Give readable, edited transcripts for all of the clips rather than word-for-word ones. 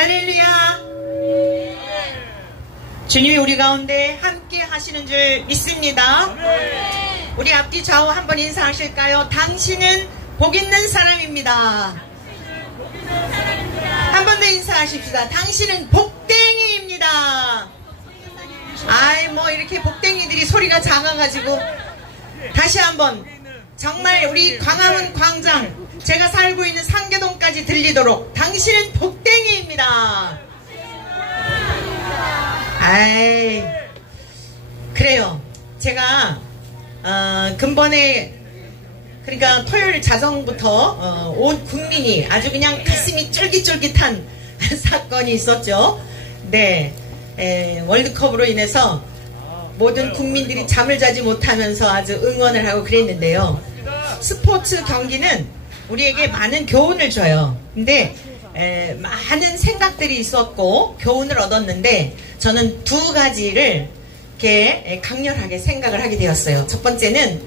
할렐루야. 주님이 우리 가운데 함께 하시는 줄 믿습니다. 우리 앞뒤 좌우 한번 인사하실까요? 당신은 복 있는 사람입니다. 한 번 더 인사하십시다. 당신은 복댕이입니다. 아이 뭐 이렇게 복댕이들이 소리가 작아가지고 다시 한번 정말 우리 광화문 광장 제가 살고 있는 상계동까지 들리도록 당신은 복댕이입니다. 아이 그래요. 제가 근본에 그러니까 토요일 자정부터 온 국민이 아주 그냥 가슴이 쫄깃쫄깃한 사건이 있었죠. 네, 월드컵으로 인해서 모든 국민들이 잠을 자지 못하면서 아주 응원을 하고 그랬는데요. 스포츠 경기는 우리에게 많은 교훈을 줘요. 근데 많은 생각들이 있었고 교훈을 얻었는데 저는 두 가지를 이렇게 강렬하게 생각을 하게 되었어요. 첫 번째는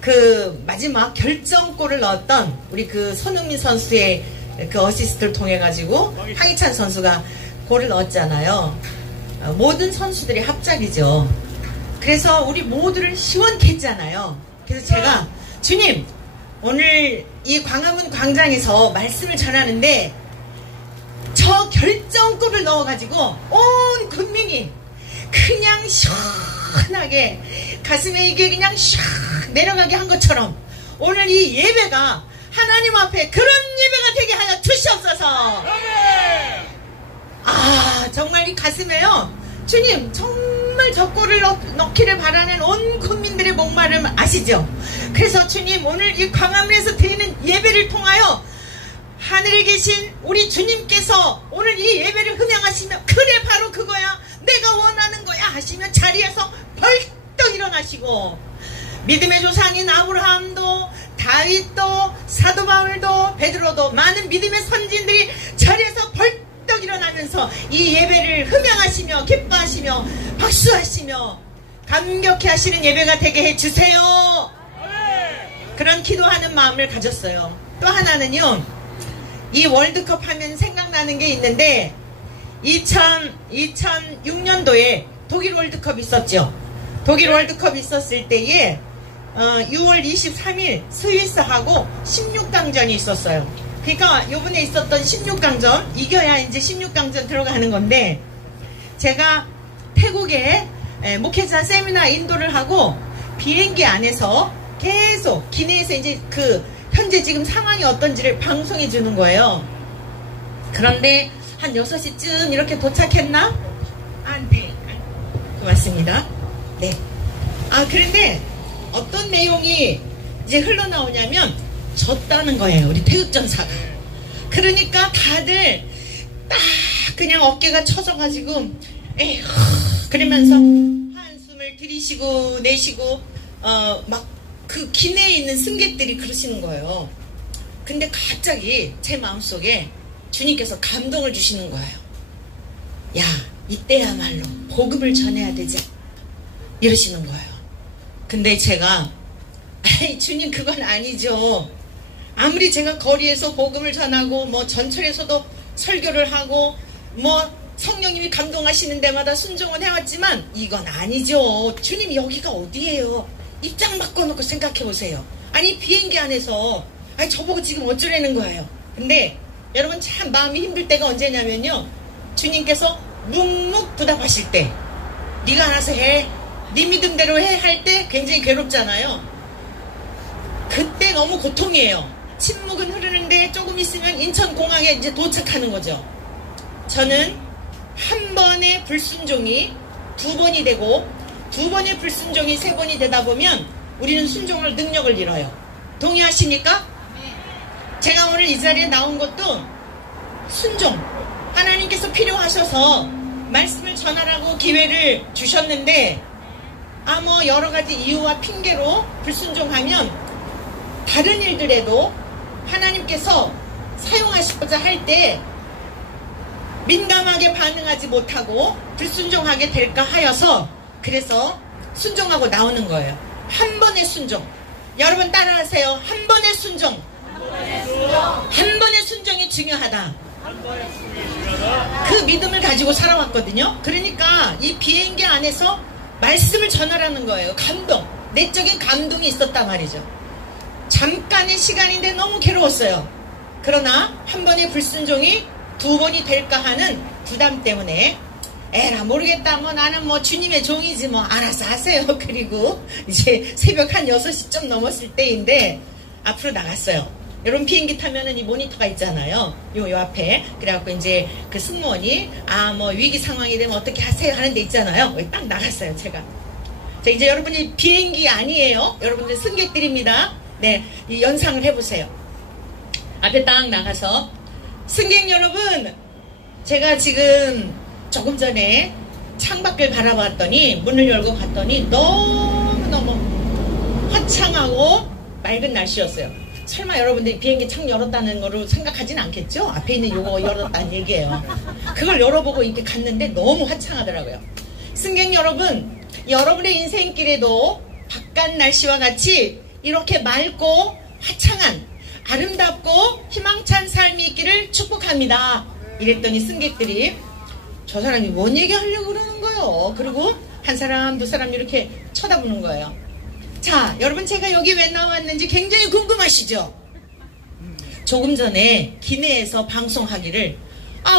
그 마지막 결정골을 넣었던 우리 그 손흥민 선수의 그 어시스트를 통해 가지고 황희찬 선수가 골을 넣었잖아요. 모든 선수들이 합작이죠. 그래서 우리 모두를 시원케 했잖아요. 그래서 제가 주님 오늘 이 광화문 광장에서 말씀을 전하는데 저 결정골을 넣어가지고 온 국민이 그냥 시원하게 가슴에 이게 그냥 샥 내려가게 한 것처럼 오늘 이 예배가 하나님 앞에 그런 예배가 되게 하여 주시옵소서. 아 정말 이 가슴에요. 주님 정말 저 골을 넣기를 바라는 온 국민들의 목마름 아시죠? 그래서 주님 오늘 이 광화문에서 드리는 예배를 통하여 하늘에 계신 우리 주님께서 오늘 이 예배를 흠양하시며 그래 바로 그거야 내가 원하는 거야 하시며 자리에서 벌떡 일어나시고 믿음의 조상인 아브라함도 다윗도 사도 바울도 베드로도 많은 믿음의 선진들이 자리에서 벌떡 일어나면서 이 예배를 흠양하시며 기뻐하시며 박수하시며 감격해 하시는 예배가 되게 해주세요. 그런 기도하는 마음을 가졌어요. 또 하나는요, 이 월드컵 하면 생각나는 게 있는데 2006년도에 독일 월드컵 있었죠. 독일 월드컵 있었을 때에 6월 23일 스위스하고 16강전이 있었어요. 그러니까 요번에 있었던 16강전 이겨야 이제 16강전 들어가는 건데 제가 태국에 목회자 세미나 인도를 하고 비행기 안에서 계속 기내에서 이제 그 현재 지금 상황이 어떤지를 방송해 주는 거예요. 그런데 한 6시쯤 이렇게 도착했나? 네. 고맙습니다. 네. 그런데 어떤 내용이 이제 흘러나오냐면 졌다는 거예요. 우리 태극전사가. 그러니까 다들 딱 그냥 어깨가 처져가지고 에휴 그러면서 한숨을 들이쉬고 내쉬고 막 그 기내에 있는 승객들이 그러시는 거예요. 근데 갑자기 제 마음속에 주님께서 감동을 주시는 거예요. 야 이때야말로 복음을 전해야 되지 이러시는 거예요. 근데 제가 주님 그건 아니죠. 아무리 제가 거리에서 복음을 전하고 뭐 전철에서도 설교를 하고 뭐 성령님이 감동하시는 데마다 순종을 해왔지만 이건 아니죠. 주님 여기가 어디예요? 입장 바꿔놓고 생각해보세요. 아니 비행기 안에서 아니 저보고 지금 어쩌라는 거예요. 근데 여러분 참 마음이 힘들 때가 언제냐면요, 주님께서 묵묵부답하실 때 네가 알아서 해, 네 믿음대로 해 할 때 굉장히 괴롭잖아요. 그때 너무 고통이에요. 침묵은 흐르는데 조금 있으면 인천공항에 이제 도착하는 거죠. 저는 한 번의 불순종이 두 번이 되고 두 번의 불순종이 세 번이 되다 보면 우리는 순종할 능력을 잃어요. 동의하십니까? 제가 오늘 이 자리에 나온 것도 순종, 하나님께서 필요하셔서 말씀을 전하라고 기회를 주셨는데 뭐 여러 가지 이유와 핑계로 불순종하면 다른 일들에도 하나님께서 사용하시고자 할 때 민감하게 반응하지 못하고 불순종하게 될까 하여서 그래서 순종하고 나오는 거예요. 한 번의 순종. 여러분 따라하세요. 한 번의 순종. 한 번의 순종이 중요하다. 그 믿음을 가지고 살아왔거든요. 그러니까 이 비행기 안에서 말씀을 전하라는 거예요. 감동, 내적인 감동이 있었단 말이죠. 잠깐의 시간인데 너무 괴로웠어요. 그러나 한 번의 불순종이 두 번이 될까 하는 부담 때문에 에라 모르겠다, 뭐 나는 뭐 주님의 종이지, 뭐 알아서 하세요. 그리고 이제 새벽 한 6시 좀 넘었을 때인데 앞으로 나갔어요. 여러분 비행기 타면은 이 모니터가 있잖아요. 요 앞에. 그래갖고 이제 그 승무원이 뭐 위기 상황이 되면 어떻게 하세요 하는 데 있잖아요. 딱 나갔어요, 제가. 자, 이제 여러분이 비행기 아니에요. 여러분들 승객들입니다. 네, 이 연상을 해보세요. 앞에 딱 나가서 승객 여러분, 제가 지금 조금 전에 창밖을 바라봤더니 문을 열고 봤더니 너무너무 화창하고 맑은 날씨였어요. 설마 여러분들이 비행기 창 열었다는 거로 생각하진 않겠죠? 앞에 있는 요거 열었다는 얘기예요. 그걸 열어보고 이렇게 갔는데 너무 화창하더라고요. 승객 여러분, 여러분의 인생길에도 바깥 날씨와 같이 이렇게 맑고 화창한 아름답고 희망찬 삶이 있기를 축복합니다. 이랬더니 승객들이 저 사람이 뭔 얘기 하려고 그러는 거예요. 그리고 한 사람 두 사람 이렇게 쳐다보는 거예요. 자, 여러분 제가 여기 왜 나왔는지 굉장히 궁금하시죠? 조금 전에 기내에서 방송하기를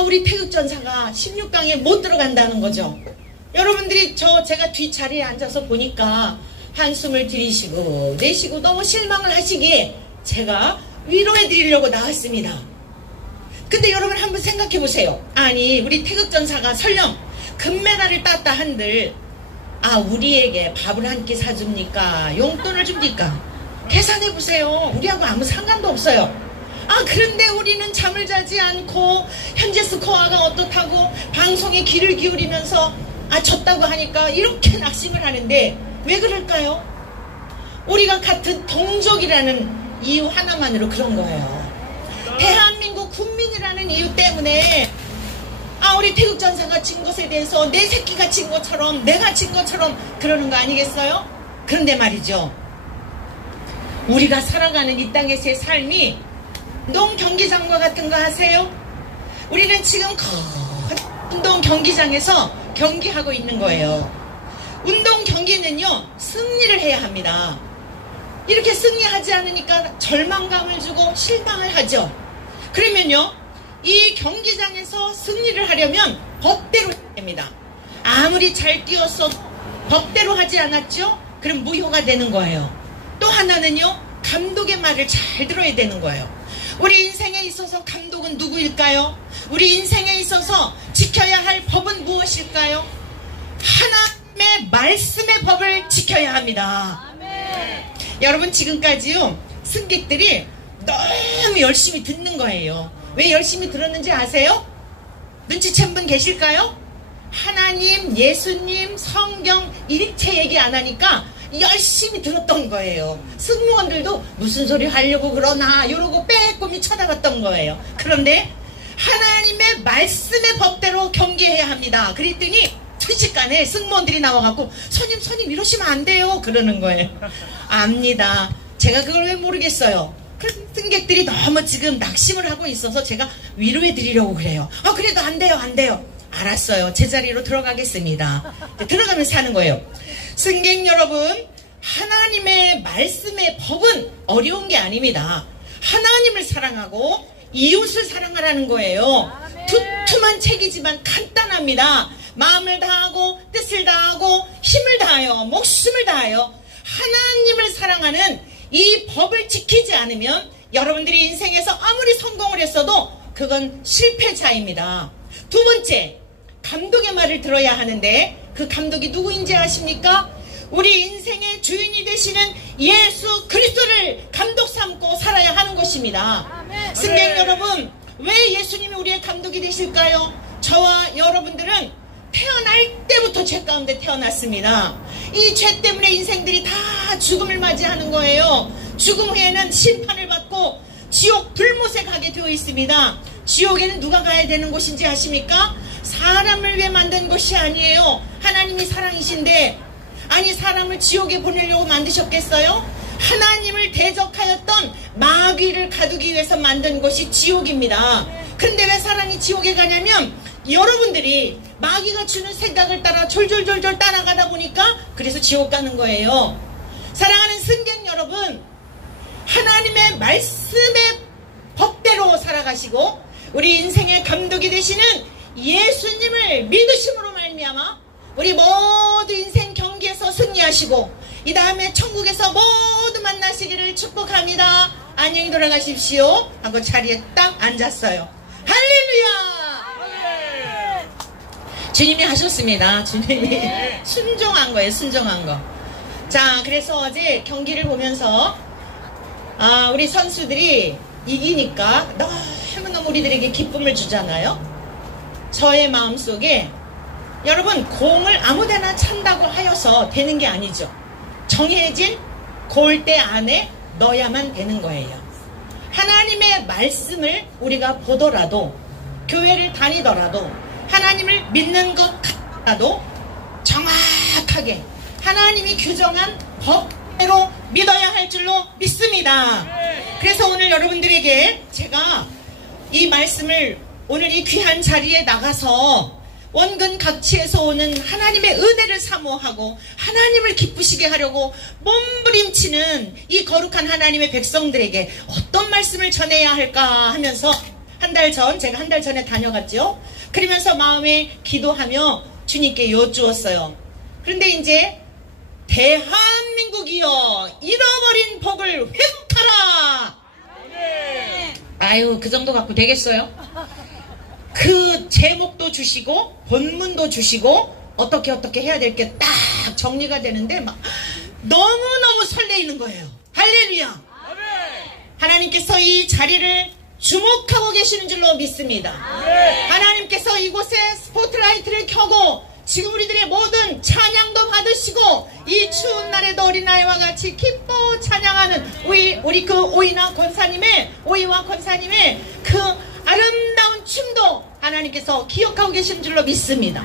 우리 태극전사가 16강에 못 들어간다는 거죠. 여러분들이 제가 뒷자리에 앉아서 보니까 한숨을 들이쉬고 내쉬고 너무 실망을 하시기에 제가 위로해 드리려고 나왔습니다. 근데 여러분 한번 생각해 보세요. 아니 우리 태극전사가 설령 금메달을 땄다 한들 우리에게 밥을 한 끼 사줍니까? 용돈을 줍니까? 계산해 보세요. 우리하고 아무 상관도 없어요. 그런데 우리는 잠을 자지 않고 현재 스코어가 어떻다고 방송에 귀를 기울이면서 졌다고 하니까 이렇게 낙심을 하는데 왜 그럴까요? 우리가 같은 동족이라는 이유 하나만으로 그런 거예요. 대한민국 국민이라는 이유 때문에 우리 태극전사가 진 것에 대해서 내 새끼가 진 것처럼 내가 진 것처럼 그러는 거 아니겠어요? 그런데 말이죠, 우리가 살아가는 이 땅에서의 삶이 농경기장과 같은 거 아세요? 우리는 지금 운동 경기장에서 경기하고 있는 거예요. 운동 경기는요 승리를 해야 합니다. 이렇게 승리하지 않으니까 절망감을 주고 실망을 하죠. 그러면요 이 경기장에서 승리를 하려면 법대로 해야 됩니다. 아무리 잘 뛰었어 법대로 하지 않았죠? 그럼 무효가 되는 거예요. 또 하나는요 감독의 말을 잘 들어야 되는 거예요. 우리 인생에 있어서 감독은 누구일까요? 우리 인생에 있어서 지켜야 할 법은 무엇일까요? 하나님의 말씀의 법을 지켜야 합니다. 아멘. 여러분 지금까지요 승객들이 너무 열심히 듣는 거예요. 왜 열심히 들었는지 아세요? 눈치챈 분 계실까요? 하나님, 예수님, 성경 일체 얘기 안 하니까 열심히 들었던 거예요. 승무원들도 무슨 소리 하려고 그러나 이러고 빼꼼히 쳐다봤던 거예요. 그런데 하나님의 말씀의 법대로 경계해야 합니다. 그랬더니 순식간에 승무원들이 나와갖고 손님 이러시면 안 돼요 그러는 거예요. 압니다. 제가 그걸 왜 모르겠어요. 승객들이 너무 지금 낙심을 하고 있어서 제가 위로해 드리려고 그래요. 그래도 안 돼요. 알았어요. 제자리로 들어가겠습니다. 들어가면서 하는 거예요. 승객 여러분, 하나님의 말씀의 법은 어려운 게 아닙니다. 하나님을 사랑하고 이웃을 사랑하라는 거예요. 두툼한 책이지만 간단합니다. 마음을 다하고 뜻을 다하고 힘을 다하여 목숨을 다하여 하나님을 사랑하는 이 법을 지키지 않으면 여러분들이 인생에서 아무리 성공을 했어도 그건 실패자입니다. 두 번째, 감독의 말을 들어야 하는데 그 감독이 누구인지 아십니까? 우리 인생의 주인이 되시는 예수 그리스도를 감독 삼고 살아야 하는 것입니다. 아멘. 승객 여러분, 왜 예수님이 우리의 감독이 되실까요? 저와 여러분들은 태어날 때부터 죄 가운데 태어났습니다. 이 죄 때문에 인생들이 다 죽음을 맞이하는 거예요. 죽음 후에는 심판을 받고 지옥 불못에 가게 되어 있습니다. 지옥에는 누가 가야 되는 곳인지 아십니까? 사람을 위해 만든 곳이 아니에요. 하나님이 사랑이신데, 아니 사람을 지옥에 보내려고 만드셨겠어요? 하나님을 대적하였던 마귀를 가두기 위해서 만든 곳이 지옥입니다. 그런데 왜 사람이 지옥에 가냐면 여러분들이 마귀가 주는 생각을 따라 졸졸졸졸 따라가다 보니까 그래서 지옥 가는 거예요. 사랑하는 승객 여러분, 하나님의 말씀의 법대로 살아가시고 우리 인생의 감독이 되시는 예수님을 믿으심으로 말미암아 우리 모두 인생 경기에서 승리하시고 이 다음에 천국에서 모두 만나시기를 축복합니다. 안녕히 돌아가십시오 하고 자리에 딱 앉았어요. 할렐루야! 주님이 하셨습니다. 주님이 순종한 거예요. 순종한 거. 자, 그래서 어제 경기를 보면서 우리 선수들이 이기니까 너무너무 우리들에게 기쁨을 주잖아요. 저의 마음속에 여러분, 공을 아무데나 찬다고 하여서 되는 게 아니죠. 정해진 골대 안에 넣어야만 되는 거예요. 하나님의 말씀을 우리가 보더라도, 교회를 다니더라도, 하나님을 믿는 것 같아도 정확하게 하나님이 규정한 법대로 믿어야 할 줄로 믿습니다. 그래서 오늘 여러분들에게 제가 이 말씀을 오늘 이 귀한 자리에 나가서 원근 각지에서 오는 하나님의 은혜를 사모하고 하나님을 기쁘시게 하려고 몸부림치는 이 거룩한 하나님의 백성들에게 어떤 말씀을 전해야 할까 하면서 제가 한 달 전에 다녀갔죠. 그러면서 마음에 기도하며 주님께 여쭈었어요. 그런데 이제 대한민국이여 잃어버린 복을 회복하라. 아유, 그 정도 갖고 되겠어요? 그 제목도 주시고 본문도 주시고 어떻게 해야 될 게 딱 정리가 되는데 막 너무너무 설레이는 거예요. 할렐루야. 하나님께서 이 자리를 주목하고 계시는 줄로 믿습니다. 하나님께서 이곳에 스포트라이트를 켜고 지금 우리들의 모든 찬양도 받으시고 이 추운 날에도 어린아이와 같이 기뻐 찬양하는 우리 그 오이와 권사님의 그 아름다운 춤도 하나님께서 기억하고 계신 줄로 믿습니다.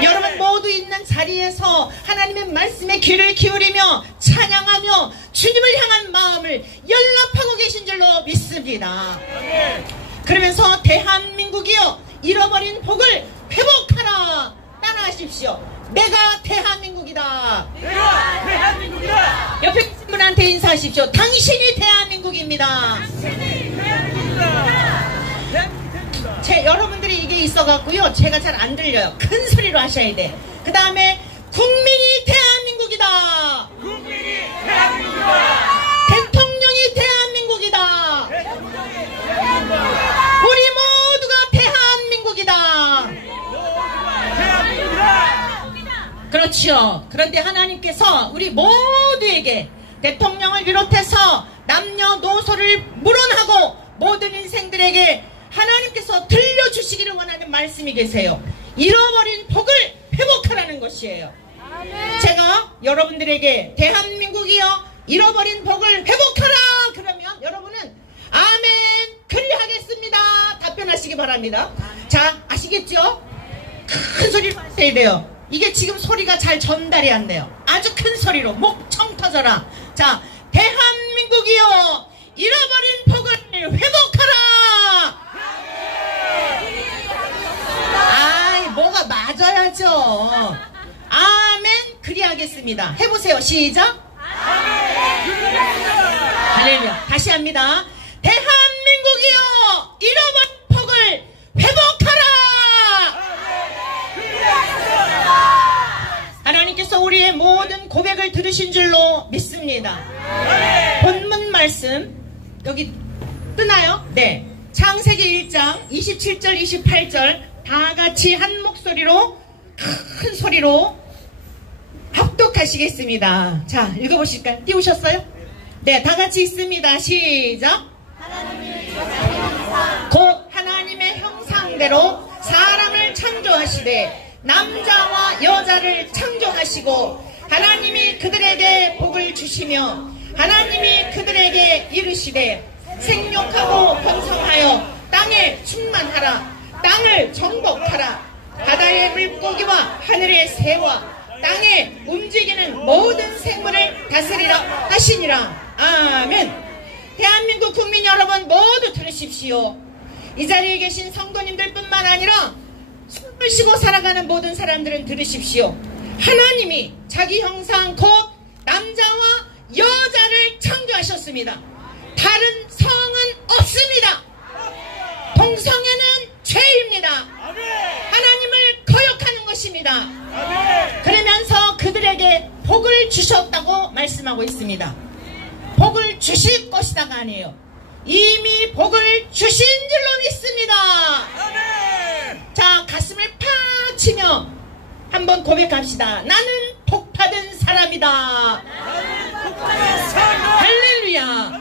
여러분 모두 있는 자리에서 하나님의 말씀에 귀를 기울이며 찬양하며 주님을 향한 마음을 연락하고 계신 줄로 믿습니다. 그러면서 대한민국이여 잃어버린 복을 회복하라. 따라하십시오. 내가 대한민국이다. 내가 대한민국이다. 옆에 계신 분한테 인사하십시오. 당신이 대한민국입니다. 당신이 대한민국이다. 여러분들이 이게 있어갖고요, 제가 잘 안 들려요. 큰 소리로 하셔야 돼. 그 다음에 국민이 대한민국이다. 국민이 대한민국이다. 대통령이 대한민국이다. 대통령이 대한민국이다. 우리 모두가 대한민국이다. 대한민국이다. 그렇지요. 그런데 하나님께서 우리 모두에게 대통령을 비롯해서 남녀노소를 물어나고 모든 인생들에게 하나님께서 들려주시기를 원하는 말씀이 계세요. 잃어버린 복을 회복하라는 것이에요. 제가 여러분들에게 대한민국이여 잃어버린 복을 회복하라 그러면 여러분은 아멘 그리하겠습니다 답변하시기 바랍니다. 자, 아시겠죠? 큰 소리로 하셔야 돼요. 이게 지금 소리가 잘 전달이 안 돼요. 아주 큰 소리로 목청 터져라. 자, 대한민국이여 잃어버린 복을 회복하라. 아이, 뭐가 맞아야죠. 아멘 그리하겠습니다. 해보세요. 시작. 할렐루야. 다시 합니다. 대한민국이여 잃어버린 복을 회복하라. 하나님께서 우리의 모든 고백을 들으신 줄로 믿습니다. 본문 말씀 여기 뜨나요? 네. 창세기 1장 27절 28절 다 같이 한 목소리로 큰 소리로 합독하시겠습니다. 자, 읽어보실까요? 띄우셨어요? 네, 다 같이 있습니다. 시작. 곧 하나님의 형상대로 사람을 창조하시되 남자와 여자를 창조하시고 하나님이 그들에게 복을 주시며 하나님이 그들에게 이르시되 생육하고 번성하여 땅에 충만하라. 땅을 정복하라. 바다의 물고기와 하늘의 새와 땅에 움직이는 모든 생물을 다스리라 하시니라. 아멘. 대한민국 국민 여러분 모두 들으십시오. 이 자리에 계신 성도님들 뿐만 아니라 숨을 쉬고 살아가는 모든 사람들은 들으십시오. 하나님이 자기 형상 곧 남자와 여자를 창조하셨습니다. 다른 성은 없습니다. 동성애는 죄입니다. 하나님을 거역하는 것입니다. 그러면서 그들에게 복을 주셨다고 말씀하고 있습니다. 복을 주실 것이다가 아니에요. 이미 복을 주신 줄로 믿습니다. 자, 가슴을 팍 치며 한번 고백합시다. 나는 복받은 사람이다. 할렐루야.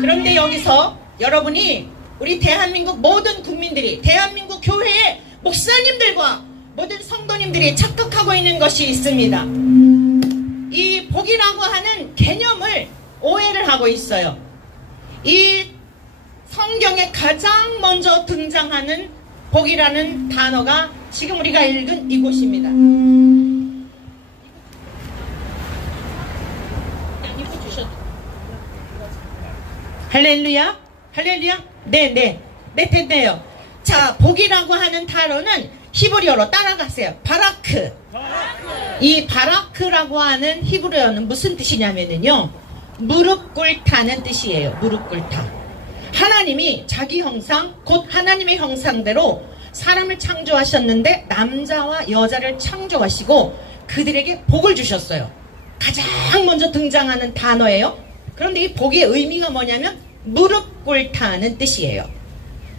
그런데 여기서 여러분이 우리 대한민국 모든 국민들이, 대한민국 교회의 목사님들과 모든 성도님들이 착각하고 있는 것이 있습니다. 이 복이라고 하는 개념을 오해를 하고 있어요. 이 성경에 가장 먼저 등장하는 복이라는 단어가 지금 우리가 읽은 이곳입니다. 할렐루야? 할렐루야? 네, 됐네요. 자, 복이라고 하는 단어는 히브리어로 따라가세요. 바라크. 이 바라크라고 하는 히브리어는 무슨 뜻이냐면요, 무릎 꿇다는 뜻이에요. 무릎 꿇다. 하나님이 자기 형상, 곧 하나님의 형상대로 사람을 창조하셨는데 남자와 여자를 창조하시고 그들에게 복을 주셨어요. 가장 먼저 등장하는 단어예요. 그런데 이 복의 의미가 뭐냐면 무릎 꿇다는 뜻이에요.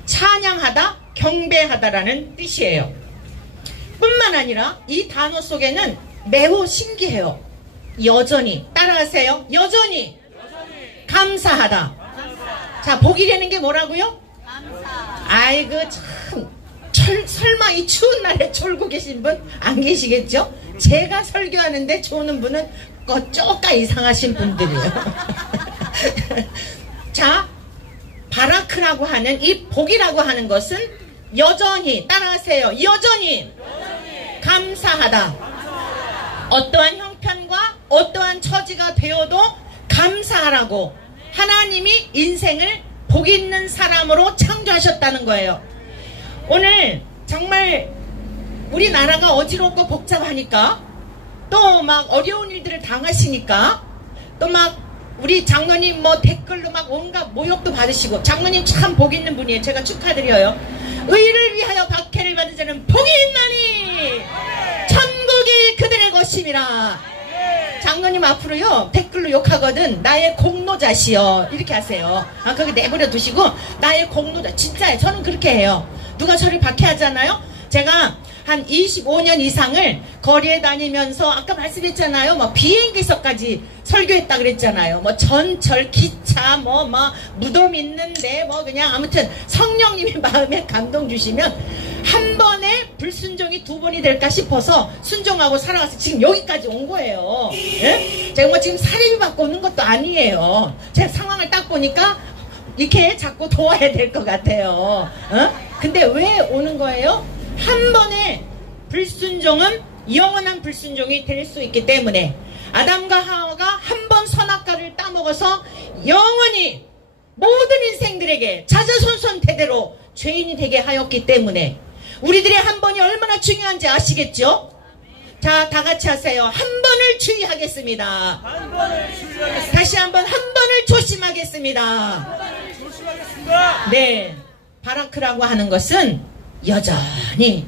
찬양하다, 경배하다라는 뜻이에요. 뿐만 아니라 이 단어 속에는 매우 신기해요. 여전히, 따라하세요. 여전히 감사하다. 자, 복이라는 게 뭐라고요? 감사. 아이고 참, 설마 이 추운 날에 졸고 계신 분 안 계시겠죠? 제가 설교하는데 조는 분은 쪼까 이상하신 분들이에요. 자, 바라크라고 하는 이 복이라고 하는 것은 여전히, 따라하세요. 여전히 감사하다. 어떠한 형편과 어떠한 처지가 되어도 감사하라고 하나님이 인생을 복 있는 사람으로 창조하셨다는 거예요. 오늘 정말 우리나라가 어지럽고 복잡하니까, 또 막 어려운 일들을 당하시니까, 또 막 우리 장로님 뭐 댓글로 막 온갖 모욕도 받으시고, 장로님 참 복 있는 분이에요. 제가 축하드려요. 의를 위하여 박해를 받은 자는 복이 있나니 천국이 그들의 것임이라. 장로님 앞으로요 댓글로 욕하거든 나의 공로자시여 이렇게 하세요. 아, 거기 내버려 두시고 나의 공로자. 진짜예요. 저는 그렇게 해요. 누가 저를 박해하잖아요. 제가 한 25년 이상을 거리에 다니면서 아까 말씀했잖아요. 뭐 비행기석까지 설교했다 그랬잖아요. 뭐 전철, 기차, 뭐 무덤 있는데 뭐 그냥 아무튼 성령님이 마음에 감동 주시면 한 번에 불순종이 두 번이 될까 싶어서 순종하고 살아가서 지금 여기까지 온 거예요. 예? 제가 뭐 지금 사례비 받고 오는 것도 아니에요. 제가 상황을 딱 보니까 이렇게 자꾸 도와야 될 것 같아요. 근데 왜 오는 거예요? 한 번의 불순종은 영원한 불순종이 될 수 있기 때문에 아담과 하와가 한 번 선악과를 따먹어서 영원히 모든 인생들에게 자자손손 대대로 죄인이 되게 하였기 때문에 우리들의 한 번이 얼마나 중요한지 아시겠죠? 자, 다 같이 하세요. 한 번을 주의하겠습니다. 한 번을 주의하겠습니다. 다시 한번 한 번을 조심하겠습니다. 한 번을 조심하겠습니다. 네, 바라크라고 하는 것은 여전히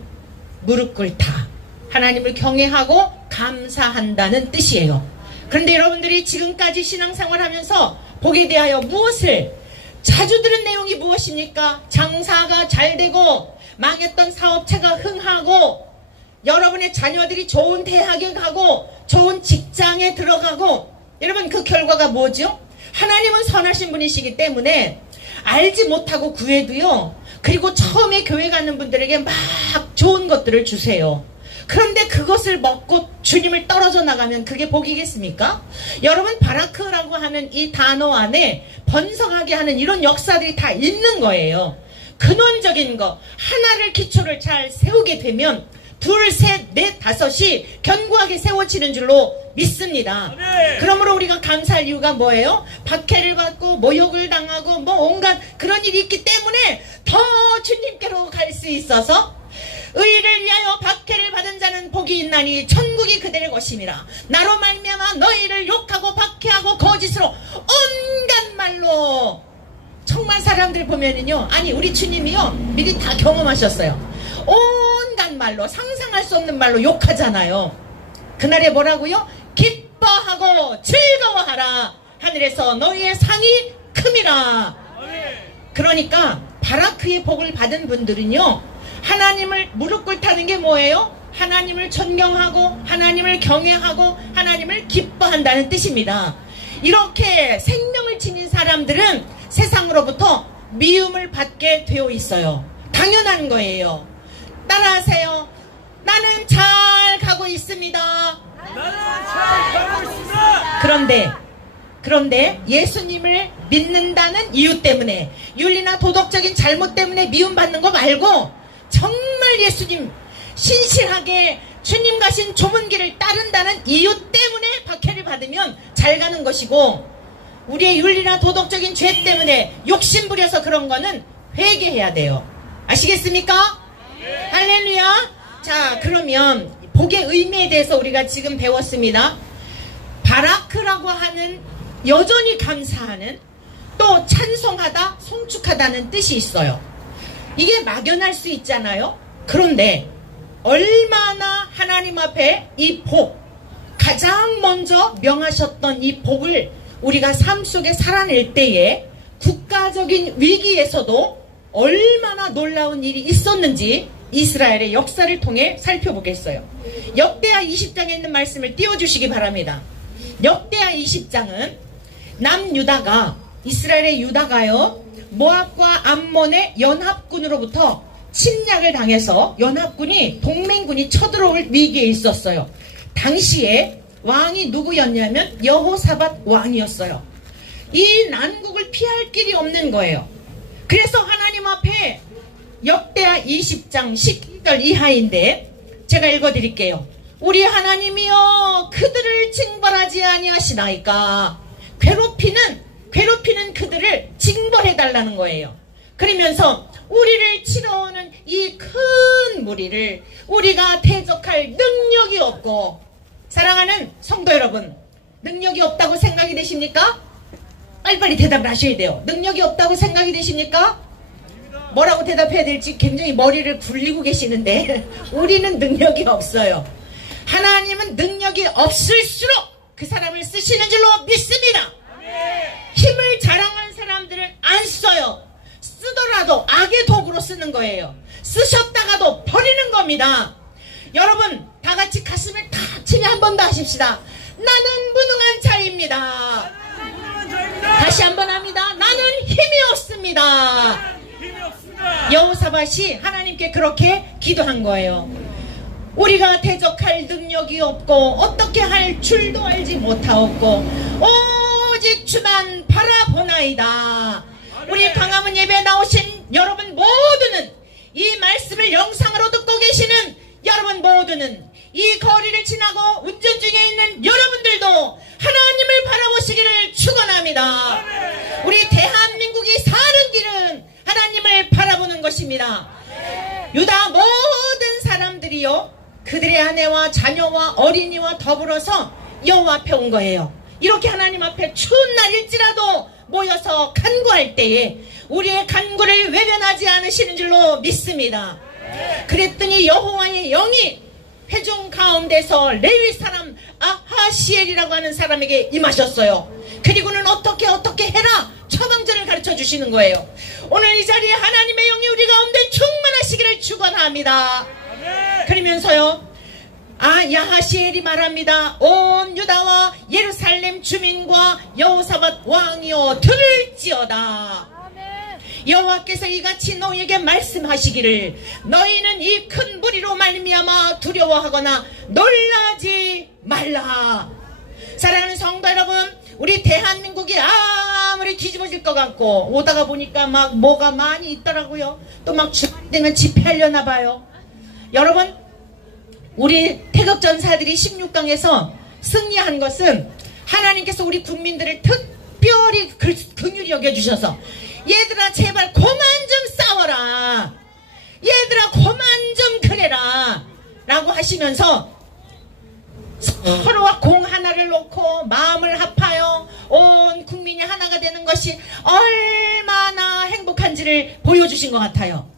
무릎 꿇다, 하나님을 경외하고 감사한다는 뜻이에요. 그런데 여러분들이 지금까지 신앙생활 하면서 복에 대하여 무엇을 자주 들은 내용이 무엇입니까? 장사가 잘 되고 망했던 사업체가 흥하고 여러분의 자녀들이 좋은 대학에 가고 좋은 직장에 들어가고, 여러분 그 결과가 뭐죠? 하나님은 선하신 분이시기 때문에 알지 못하고 구해도요, 그리고 처음에 교회 가는 분들에게 막 좋은 것들을 주세요. 그런데 그것을 먹고 주님을 떨어져 나가면 그게 복이겠습니까? 여러분, 바라크라고 하는 이 단어 안에 번성하게 하는 이런 역사들이 다 있는 거예요. 근원적인 거 하나를 기초를 잘 세우게 되면 둘, 셋, 넷, 다섯이 견고하게 세워지는 줄로 믿습니다. 네. 그러므로 우리가 감사할 이유가 뭐예요? 박해를 받고 모욕을 당하고 뭐 온갖 그런 일이 있기 때문에 더 주님께로 갈 수 있어서 의를 위하여 박해를 받은 자는 복이 있나니 천국이 그들의 것임이라. 나로 말미암아 너희를 욕하고 박해하고 거짓으로 온갖 말로. 정말 사람들 보면은요, 아니 우리 주님이요 미리 다 경험하셨어요. 온갖 말로, 상상할 수 없는 말로 욕하잖아요. 그날에 뭐라고요? 기뻐하고 즐거워하라. 하늘에서 너희의 상이 큼이라. 그러니까 바라크의 복을 받은 분들은요, 하나님을 무릎 꿇다는 게 뭐예요? 하나님을 존경하고 하나님을 경외하고 하나님을 기뻐한다는 뜻입니다. 이렇게 생명을 지닌 사람들은 세상으로부터 미움을 받게 되어 있어요. 당연한 거예요. 따라하세요. 나는 잘 가고 있습니다. 나는 잘 가고 있습니다. 그런데 예수님을 믿는다는 이유 때문에, 윤리나 도덕적인 잘못 때문에 미움받는 거 말고 정말 예수님 신실하게 주님 가신 좁은 길을 따른다는 이유 때문에 박해를 받으면 잘 가는 것이고, 우리의 윤리나 도덕적인 죄 때문에 욕심부려서 그런 거는 회개해야 돼요. 아시겠습니까? 네. 할렐루야. 자, 그러면 복의 의미에 대해서 우리가 지금 배웠습니다. 바라크라고 하는, 여전히 감사하는, 또 찬송하다, 송축하다는 뜻이 있어요. 이게 막연할 수 있잖아요. 그런데 얼마나 하나님 앞에 이 복, 가장 먼저 명하셨던 이 복을 우리가 삶 속에 살아낼 때에 국가적인 위기에서도 얼마나 놀라운 일이 있었는지 이스라엘의 역사를 통해 살펴보겠어요. 역대하 20장에 있는 말씀을 띄워주시기 바랍니다. 역대하 20장은 남유다가, 이스라엘의 유다가요, 모압과 암몬의 연합군으로부터 침략을 당해서 연합군이, 동맹군이 쳐들어올 위기에 있었어요. 당시에 왕이 누구였냐면 여호사밧 왕이었어요. 이 난국을 피할 길이 없는 거예요. 그래서 하나님 앞에 역대하 20장 10절 이하인데 제가 읽어드릴게요. 우리 하나님이여 그들을 징벌하지 아니하시나이까. 괴롭히는 그들을 징벌해달라는 거예요. 그러면서 우리를 치러오는 이 큰 무리를 우리가 대적할 능력이 없고, 사랑하는 성도 여러분, 능력이 없다고 생각이 되십니까? 빨리빨리 대답을 하셔야 돼요. 능력이 없다고 생각이 되십니까? 뭐라고 대답해야 될지 굉장히 머리를 굴리고 계시는데 우리는 능력이 없어요. 하나님은 능력이 없을수록 그 사람을 쓰시는 줄로 믿습니다. 힘을 자랑한 사람들은 안 써요. 쓰더라도 악의 도구로 쓰는 거예요. 쓰셨다가도 버리는 겁니다. 여러분, 다 같이 가슴을 탁 치며 한 번 더 하십시다. 나는 무능한 자입니다. 다시 한 번 합니다. 나는 힘이 없습니다. 여호사밧이 하나님께 그렇게 기도한 거예요. 우리가 대적할 능력이 없고 어떻게 할 줄도 알지 못하옵고 오직 주만 바라보나이다. 우리 광화문 예배에 나오신 여러분 모두는, 이 말씀을 영상으로 듣고 계시는 여러분 모두는, 이 거리를 지나고 운전 중에 있는 여러분들도 하나님을 바라보시기를 축원합니다. 우리 대한민국이 사는 길은 하나님을 바라보는 것입니다. 유다 모든 사람들이요, 그들의 아내와 자녀와 어린이와 더불어서 여호와 앞에 온 거예요. 이렇게 하나님 앞에 추운 날일지라도 모여서 간구할 때에 우리의 간구를 외면하지 않으시는 줄로 믿습니다. 그랬더니 여호와의 영이 회중 가운데서 레위 사람 아하시엘이라고 하는 사람에게 임하셨어요. 그리고는 어떻게 해라 처방전을 가르쳐 주시는 거예요. 오늘 이 자리에 하나님의 영이 우리 가운데 충만하시기를 축원합니다. 그러면서요, 야하시엘이 말합니다. 온 유다와 예루살렘 주민과 여호사밧 왕이여 들을지어다. 여호와께서 이같이 너희에게 말씀하시기를 너희는 이 큰 무리로 말미암아 두려워하거나 놀라지 말라. 사랑하는 성도 여러분, 우리 대한민국이 아무리 뒤집어질 것 같고 오다가 보니까 막 뭐가 많이 있더라고요. 또 막 주말 되면 집회하려나 봐요. 여러분, 우리 태극전사들이 16강에서 승리한 것은 하나님께서 우리 국민들을 특별히 긍휼히 여겨주셔서 얘들아 제발 그만 좀 싸워라, 얘들아 그만 좀 그래라 라고 하시면서 서로와 공 하나를 놓고 마음을 합하여 온 국민이 하나가 되는 것이 얼마나 행복한지를 보여주신 것 같아요.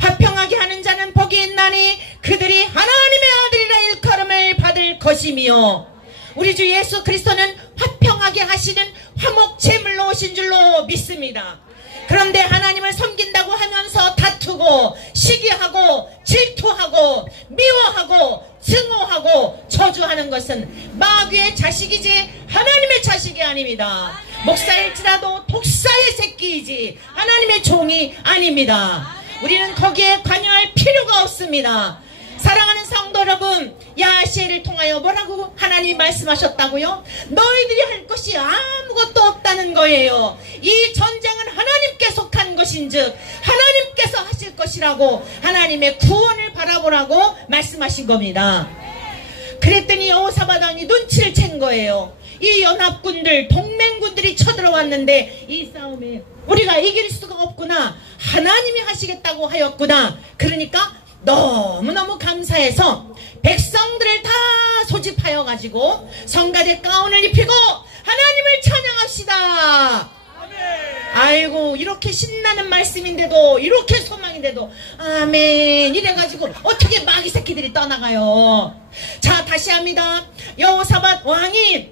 화평하게 하는 자는 복이 있나니 그들이 하나님의 아들이라 일컬음을 받을 것이며, 우리 주 예수 그리스도는 화평하게 하시는 화목 제물로 오신 줄로 믿습니다. 그런데 하나님을 섬긴다고 하면서 다투고 시기하고 질투하고 미워하고 증오하고 저주하는 것은 마귀의 자식이지 하나님의 자식이 아닙니다. 목사일지라도 독사의 새끼이지 하나님의 종이 아닙니다. 우리는 거기에 관여할 필요가 없습니다. 사랑하는 성도 여러분, 야시엘을 통하여 뭐라고 하나님이 말씀하셨다고요? 너희들이 할 것이 아무것도 없다는 거예요. 이 전쟁은 하나님께 속한 것인즉 하나님께서 하실 것이라고 하나님의 구원을 바라보라고 말씀하신 겁니다. 그랬더니 여호사밧 왕이 눈치를 챈 거예요. 이 연합군들, 동맹군들이 쳐들어왔는데 이 싸움에 우리가 이길 수가 없구나, 하나님이 하시겠다고 하였구나. 그러니까 너무너무 감사해서 백성들을 다 소집하여 가지고 성가대 가운을 입히고 하나님을 찬양합시다. 아이고, 이렇게 신나는 말씀인데도, 이렇게 소망인데도 아멘 이래가지고 어떻게 마귀 새끼들이 떠나가요. 자, 다시 합니다. 여호사밧 왕이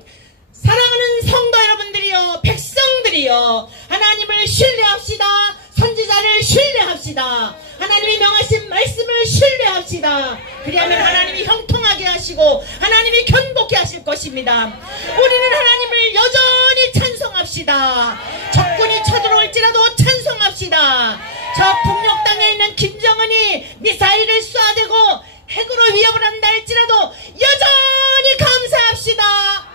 사랑하는 성도 여러분들이요, 백성들이요, 하나님을 신뢰합시다. 선지자를 신뢰합시다. 하나님이 명하신 말씀을 신뢰합시다. 그리하면 하나님이 형통하게 하시고 하나님이 견고케 하실 것입니다. 우리는 하나님을 여전히 찬송합시다. 적군이 쳐들어올지라도 찬송합시다. 저 북녘 땅에 있는 김정은이 미사일을 쏘아대고 핵으로 위협을 한다 할지라도 여전히 감사합시다.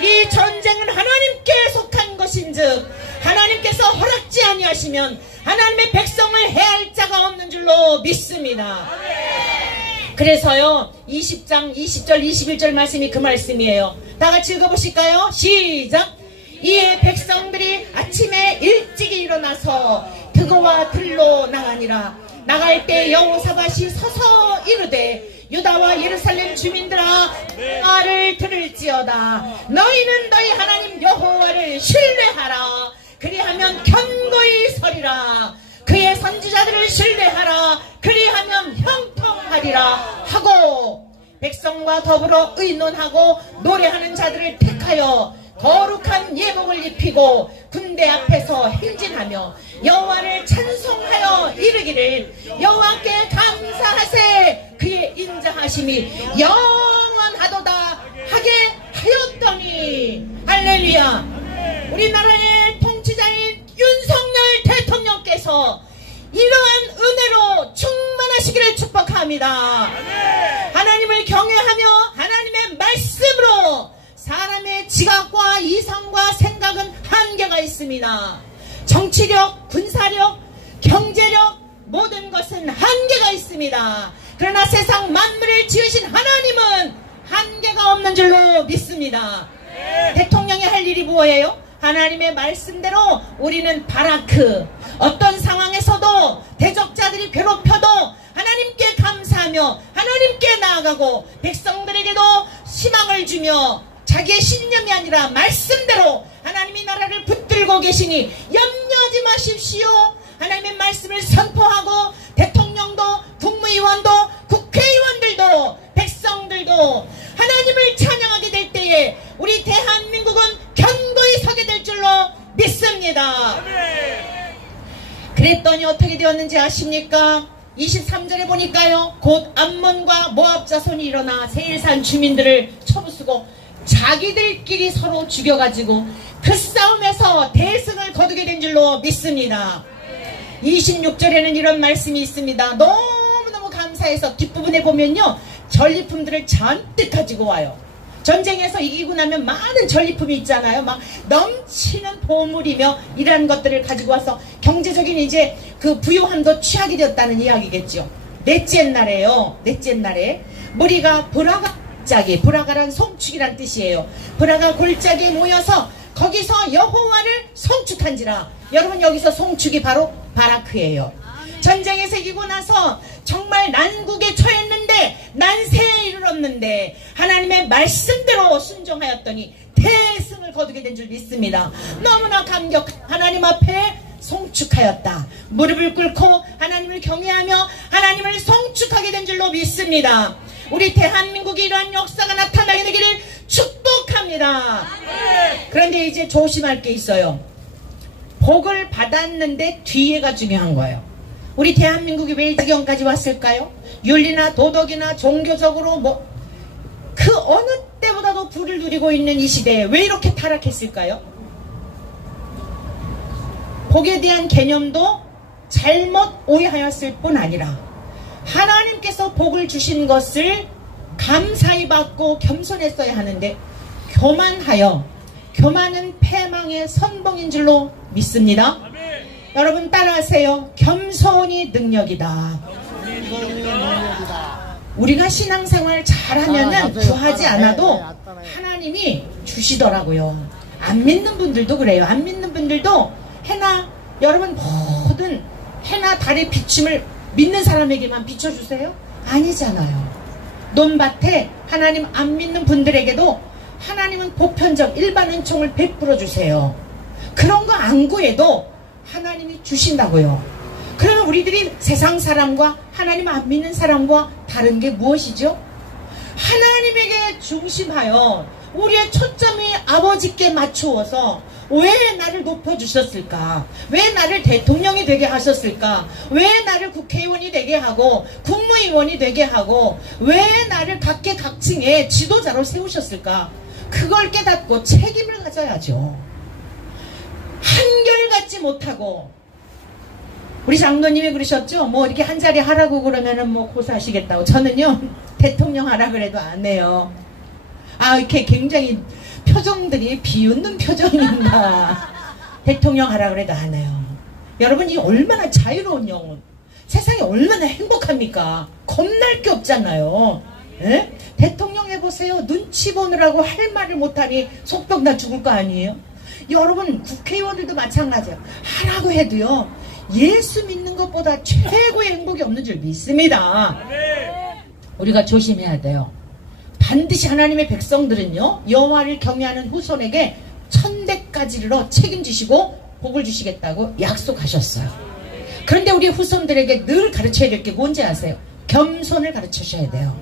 이 전쟁은 하나님께 속한 것인즉 하나님께서 허락지 아니하시면 하나님의 백성을 해할 자가 없는 줄로 믿습니다. 그래서요, 20장 20절 21절 말씀이 그 말씀이에요. 다 같이 읽어보실까요? 시작. 이에 백성들이 아침에 일찍이 일어나서 드고와 들로 나가니라. 나갈 때 여호사밧이 서서 이르되 유다와 예루살렘 주민들아, 말을 들을지어다. 너희는 너희 하나님 여호와를 신뢰하라. 그리하면 견고히 서리라. 그의 선지자들을 신뢰하라. 그리하면 형통하리라 하고, 백성과 더불어 의논하고 노래하는 자들을 택하여 거룩한 예복을 입히고 군대 앞에서 행진하며 여호와를 찬송하여 이르기를 여호와께 감사하세. 그의 인자하심이 영원하도다 하게 하였더니. 할렐루야. 우리나라의 통치자인 윤석열 대통령께서 이러한 은혜로 충만하시기를 축복합니다. 하나님을 경외하며 하나님의 말씀으로 사람의 지각과 이성과 생각은 한계가 있습니다. 정치력, 군사력, 경제력, 모든 것은 한계가 있습니다. 그러나 세상 만물을 지으신 하나님은 한계가 없는 줄로 믿습니다. 대통령이 할 일이 뭐예요? 하나님의 말씀대로 우리는 바라크, 어떤 상황에서도 대적자들이 괴롭혀도 하나님께 감사하며 하나님께 나아가고 백성들에게도 희망을 주며 자기의 신념이 아니라 말씀대로 하나님이 나라를 붙들고 계시니 염려하지 마십시오. 하나님의 말씀을 선포하고 대통령도, 국무위원도, 국회의원들도, 백성들도 하나님을 찬양하게 될 때에 우리 대한민국은 견고히 서게 될 줄로 믿습니다. 그랬더니 어떻게 되었는지 아십니까? 23절에 보니까요, 곧 암몬과 모압 자손이 일어나 세일산 주민들을 쳐부수고 자기들끼리 서로 죽여가지고 그 싸움에서 대승을 거두게 된 줄로 믿습니다. 26절에는 이런 말씀이 있습니다. 너무너무 감사해서 뒷부분에 보면요, 전리품들을 잔뜩 가지고 와요. 전쟁에서 이기고 나면 많은 전리품이 있잖아요. 막 넘치는 보물이며 이런 것들을 가지고 와서 경제적인 이제 그 부유함도 취하게 되었다는 이야기겠죠. 넷째 날에요. 넷째 날에 무리가 보라가 골짜기, 브라가란 송축이란 뜻이에요. 브라가 골짜기에 모여서 거기서 여호와를 송축한지라. 여러분, 여기서 송축이 바로 바라크예요. 전쟁에서 이기고 나서 정말 난국에 처했는데 난세에 이르렀는데 하나님의 말씀대로 순종하였더니 대승을 거두게 된 줄 믿습니다. 너무나 감격. 하나님 앞에 송축하였다. 무릎을 꿇고 하나님을 경외하며 하나님을 송축하게 된 줄로 믿습니다. 우리 대한민국에 이러한 역사가 나타나게 되기를 축복합니다. 그런데 이제 조심할 게 있어요. 복을 받았는데 뒤에가 중요한 거예요. 우리 대한민국이 왜 이 지경까지 왔을까요? 윤리나 도덕이나 종교적으로 그 어느 때보다도 부를 누리고 있는 이 시대에 왜 이렇게 타락했을까요? 복에 대한 개념도 잘못 오해하였을 뿐 아니라 하나님께서 복을 주신 것을 감사히 받고 겸손했어야 하는데 교만은 패망의 선봉인 줄로 믿습니다. 여러분 따라하세요. 겸손이 능력이다. 우리가 신앙생활 잘하면은 구하지 않아도 하나님이 주시더라고요. 안 믿는 분들도 그래요. 안 믿는 분들도 해나, 여러분 모든 해나 달의 비춤을 믿는 사람에게만 비춰주세요? 아니잖아요. 논밭에 하나님 안 믿는 분들에게도 하나님은 보편적 일반 은총을 베풀어 주세요. 그런 거 안 구해도 하나님이 주신다고요. 그러면 우리들이 세상 사람과 하나님 안 믿는 사람과 다른 게 무엇이죠? 하나님에게 중심하여 우리의 초점이 아버지께 맞추어서 왜 나를 높여주셨을까? 왜 나를 대통령이 되게 하셨을까? 왜 나를 국회의원이 되게 하고 국무위원이 되게 하고 왜 나를 각계각층의 지도자로 세우셨을까? 그걸 깨닫고 책임을 가져야죠. 한결같지 못하고 우리 장로님이 그러셨죠? 뭐 이렇게 한 자리 하라고 그러면은 뭐 고사하시겠다고. 저는요 대통령 하라 그래도 안 해요. 이렇게 굉장히 표정들이 비웃는 표정입니다. 대통령 하라 그래도 안 해요. 여러분, 이 얼마나 자유로운 영혼, 세상이 얼마나 행복합니까? 겁날 게 없잖아요. 에? 대통령 해보세요. 눈치 보느라고 할 말을 못하니 속병 다 죽을 거 아니에요? 여러분, 국회의원들도 마찬가지예요. 하라고 해도요, 예수 믿는 것보다 최고의 행복이 없는 줄 믿습니다. 우리가 조심해야 돼요. 반드시 하나님의 백성들은요, 여호와를 경외하는 후손에게 1000대까지 이르러 책임지시고 복을 주시겠다고 약속하셨어요. 그런데 우리 후손들에게 늘 가르쳐야 될 게 뭔지 아세요? 겸손을 가르치셔야 돼요.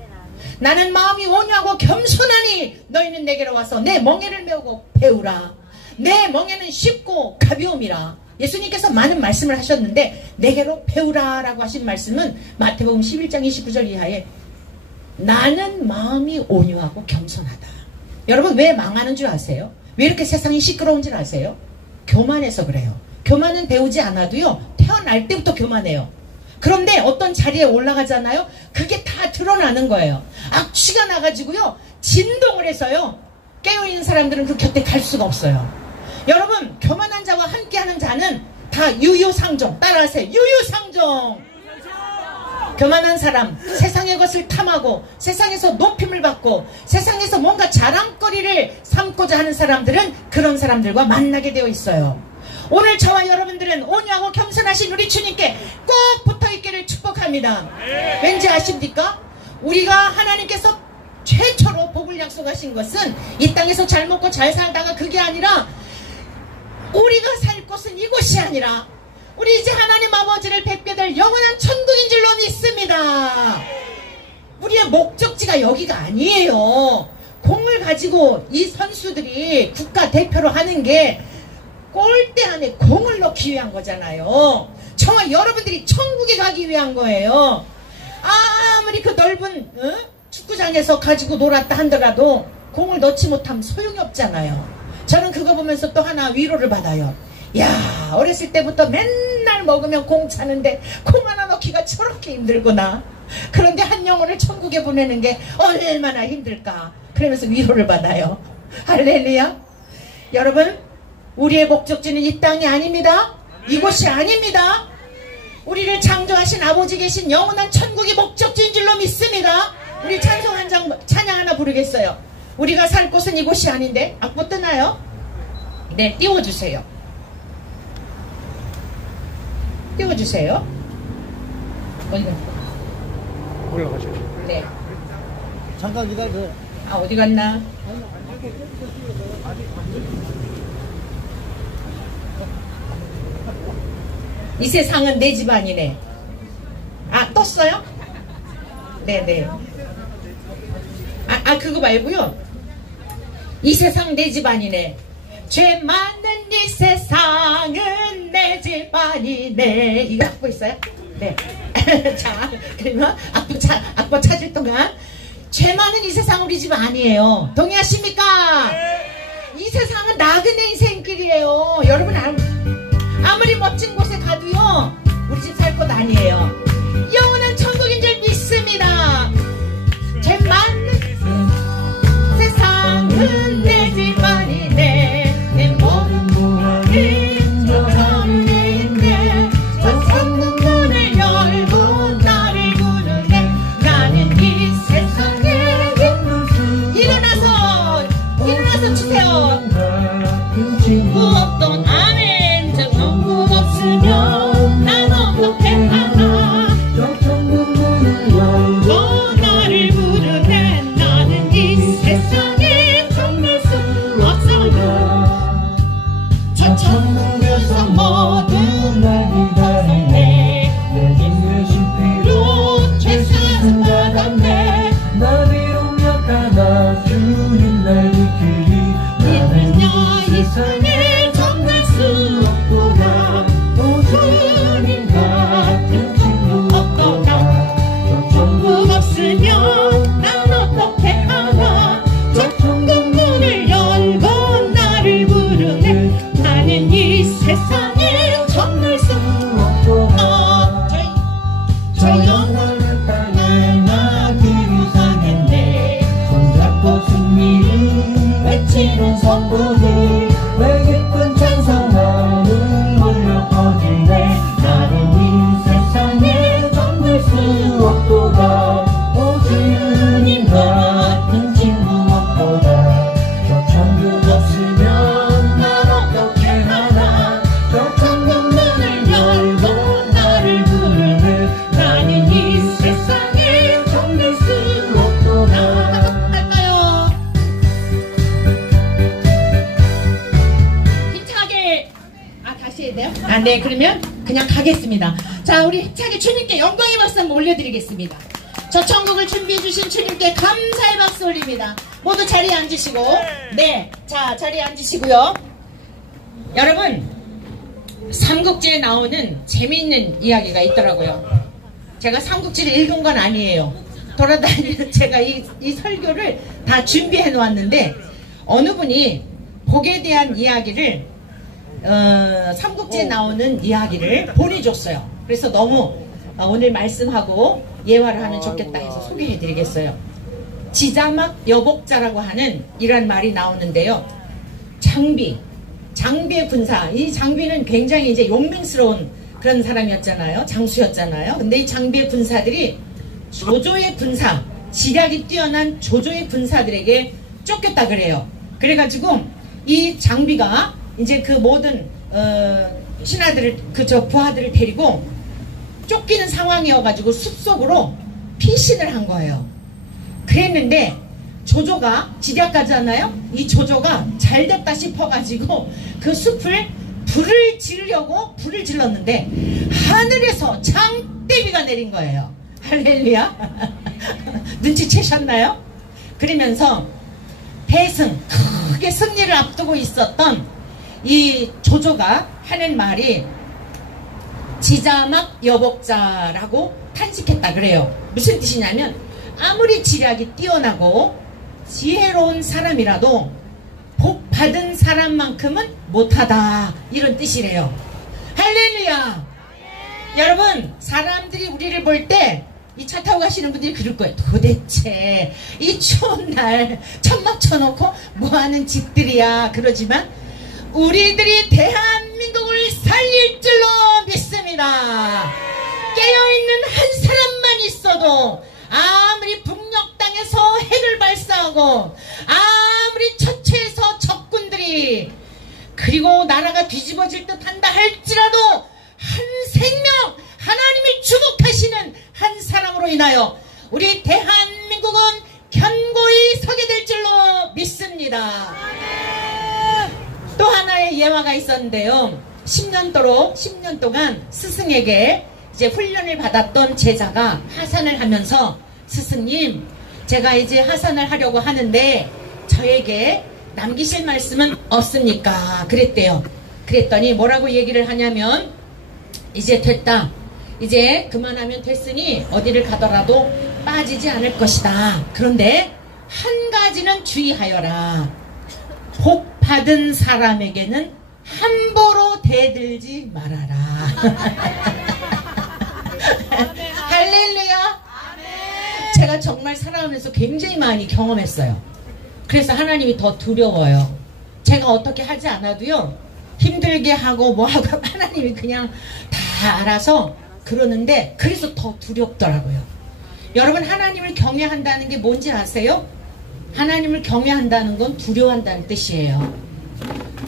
나는 마음이 온유하고 겸손하니 너희는 내게로 와서 내 멍에를 메우고 배우라. 내 멍에는 쉽고 가벼움이라. 예수님께서 많은 말씀을 하셨는데 내게로 배우라 라고 하신 말씀은 마태복음 11장 29절 이하에 나는 마음이 온유하고 겸손하다. 여러분, 왜 망하는 줄 아세요? 왜 이렇게 세상이 시끄러운 줄 아세요? 교만해서 그래요. 교만은 배우지 않아도요, 태어날 때부터 교만해요. 그런데 어떤 자리에 올라가잖아요, 그게 다 드러나는 거예요. 악취가 나가지고요, 진동을 해서요, 깨어있는 사람들은 그 곁에 갈 수가 없어요. 여러분, 교만한 자와 함께하는 자는 다 유유상종. 따라하세요. 유유상종. 교만한 사람, 세상의 것을 탐하고 세상에서 높임을 받고 세상에서 뭔가 자랑거리를 삼고자 하는 사람들은 그런 사람들과 만나게 되어 있어요. 오늘 저와 여러분들은 온유하고 겸손하신 우리 주님께 꼭 붙어있기를 축복합니다. 왠지 아십니까? 우리가 하나님께서 최초로 복을 약속하신 것은 이 땅에서 잘 먹고 잘 살다가 그게 아니라 우리가 살 곳은 이곳이 아니라 우리 이제 하나님 아버지를 뵙게 될 영원한 천국인 줄로 믿습니다. 우리의 목적지가 여기가 아니에요. 공을 가지고 이 선수들이 국가대표로 하는 게 골대 안에 공을 넣기 위한 거잖아요. 저와 여러분들이 천국에 가기 위한 거예요. 아무리 그 넓은 축구장에서 가지고 놀았다 하더라도 공을 넣지 못하면 소용이 없잖아요. 저는 그거 보면서 또 하나 위로를 받아요. 야, 어렸을 때부터 맨날 먹으면 공 차는데 공 하나 넣기가 저렇게 힘들구나. 그런데 한 영혼을 천국에 보내는 게 얼마나 힘들까. 그러면서 위로를 받아요. 할렐루야. 여러분, 우리의 목적지는 이 땅이 아닙니다. 이곳이 아닙니다. 우리를 창조하신 아버지 계신 영원한 천국이 목적지인 줄로 믿습니다. 우리 찬양 하나 부르겠어요. 우리가 살 곳은 이곳이 아닌데. 악보 뜨나요? 네, 띄워주세요. 띄워주세요. 어디가? 올라가세요. 네. 잠깐 기다려요. 아, 어디 갔나? 이 세상은 내 집안이네. 아, 떴어요? 네네. 그거 말고요. 이 세상 내 집안이네. 죄 많은 이 세상은 내 집안이네. 이거 악보 있어요? 네. 자, 그러면 악보 찾을 동안 죄 많은 이 세상 우리 집 아니에요. 동의하십니까? 이 세상은 나그네 인생길이에요. 여러분 아무리 멋진 곳에 가도요 우리 집 살 곳 아니에요. 영원한 천국인 줄 믿습니다. 죄 많은 세상은 내 집안이네. 내 모든 무한인 저 천국인데 저 천국 문을 열고 나를 부르네. 나는 이 세상에 일어나서 주세요. 무엇도 안 해. 저 천국 없으면 난 어떻게 하나. 저 천국 문을 열고 나를 부르네. 나는 이 세상에 정말 수 없어요. 저 천국에서 모든 날 기다리네. 내 인생 피로 죄사함 받았네. 나 비록 약하나 주님 날 지키리. 나는 이 세상에 정말 수 없도다. 또 주님 같은 친구 없도다. 저 천국 없으면 난 어떻게 하나. 저 천국 문을 열고 나를 부르네. 나는 이 세상에 정말 수 없도다. 저 영원한 땅에 나 길이 가겠네. 손잡고 승리를 외치는 선보들. 내 기쁜 찬송하는 울려 퍼지네. 나는 이 세상에 정말 수 없도다. 오 주님 같은 친구 없도다. 저 천국 없으면 난 어떻게 하나. 저 천국 문을 열고 나를 부르네. 나는 이 세상에 정말 수 없도다. 할까요? 힘차게. 다시 해야 돼요? 네, 그러면 그냥 가겠습니다. 자, 우리 힘차게 주님께 영광의 박수 한번 올려드리겠습니다. 저 천국을 준비해주신 주님께 감사의 박수 올립니다. 모두 자리에 앉으시고. 네, 자, 자리에 앉으시고요. 여러분, 삼국지에 나오는 재미있는 이야기가 있더라고요. 제가 삼국지를 읽은 건 아니에요. 돌아다니는 제가 이 설교를 다 준비해 놓았는데 어느 분이 복에 대한 이야기를 삼국지에 나오는 이야기를 보내줬어요. 그래서 너무 오늘 말씀하고 예화를 하면 좋겠다 해서 소개해 드리겠어요. 지자막 여복자라고 하는 이런 말이 나오는데요. 장비의 군사. 이 장비는 굉장히 이제 용맹스러운 그런 사람이었잖아요. 장수였잖아요. 근데 이 장비의 군사들이 조조의 군사, 지략이 뛰어난 조조의 군사들에게 쫓겼다 그래요. 그래가지고 이 장비가 이제 그 모든 신하들을 부하들을 데리고 쫓기는 상황이어가지고 숲속으로 피신을 한 거예요. 그랬는데 조조가 지략가잖아요. 이 조조가 잘됐다 싶어가지고 그 숲을 불을 지르려고 불을 질렀는데 하늘에서 장대비가 내린 거예요. 할렐루야. 눈치채셨나요? 그러면서 대승 크게 승리를 앞두고 있었던 이 조조가 하는 말이 지자막 여복자라고 탄식했다 그래요. 무슨 뜻이냐면 아무리 지략이 뛰어나고 지혜로운 사람이라도 복 받은 사람만큼은 못하다, 이런 뜻이래요. 할렐루야. 여러분, 사람들이 우리를 볼 때 이 차 타고 가시는 분들이 그럴 거예요. 도대체 이 추운 날 천막 쳐놓고 뭐하는 집들이야, 그러지만 우리들이 대한민국을 살릴 줄로 믿습니다. 깨어있는 한 사람만 있어도 아무리 북녘 승리하고 아무리 처처해서 적군들이 그리고 나라가 뒤집어질 듯 한다 할지라도 한 생명 하나님이 주목하시는 한 사람으로 인하여 우리 대한민국은 견고히 서게 될 줄로 믿습니다. 또 하나의 예화가 있었는데요. 10년 동안 스승에게 이제 훈련을 받았던 제자가 하산을 하면서 스승님, 제가 이제 하산을 하려고 하는데 저에게 남기실 말씀은 없습니까? 그랬대요. 그랬더니 뭐라고 얘기를 하냐면 이제 됐다. 이제 그만하면 됐으니 어디를 가더라도 빠지지 않을 것이다. 그런데 한 가지는 주의하여라. 복 받은 사람에게는 함부로 대들지 말아라. 할렐루야. 제가 정말 살아가면서 굉장히 많이 경험했어요. 그래서 하나님이 더 두려워요. 제가 어떻게 하지 않아도요, 힘들게 하고 뭐 하고 하나님이 그냥 다 알아서 그러는데, 그래서 더 두렵더라고요. 여러분, 하나님을 경외한다는 게 뭔지 아세요? 하나님을 경외한다는 건 두려워한다는 뜻이에요.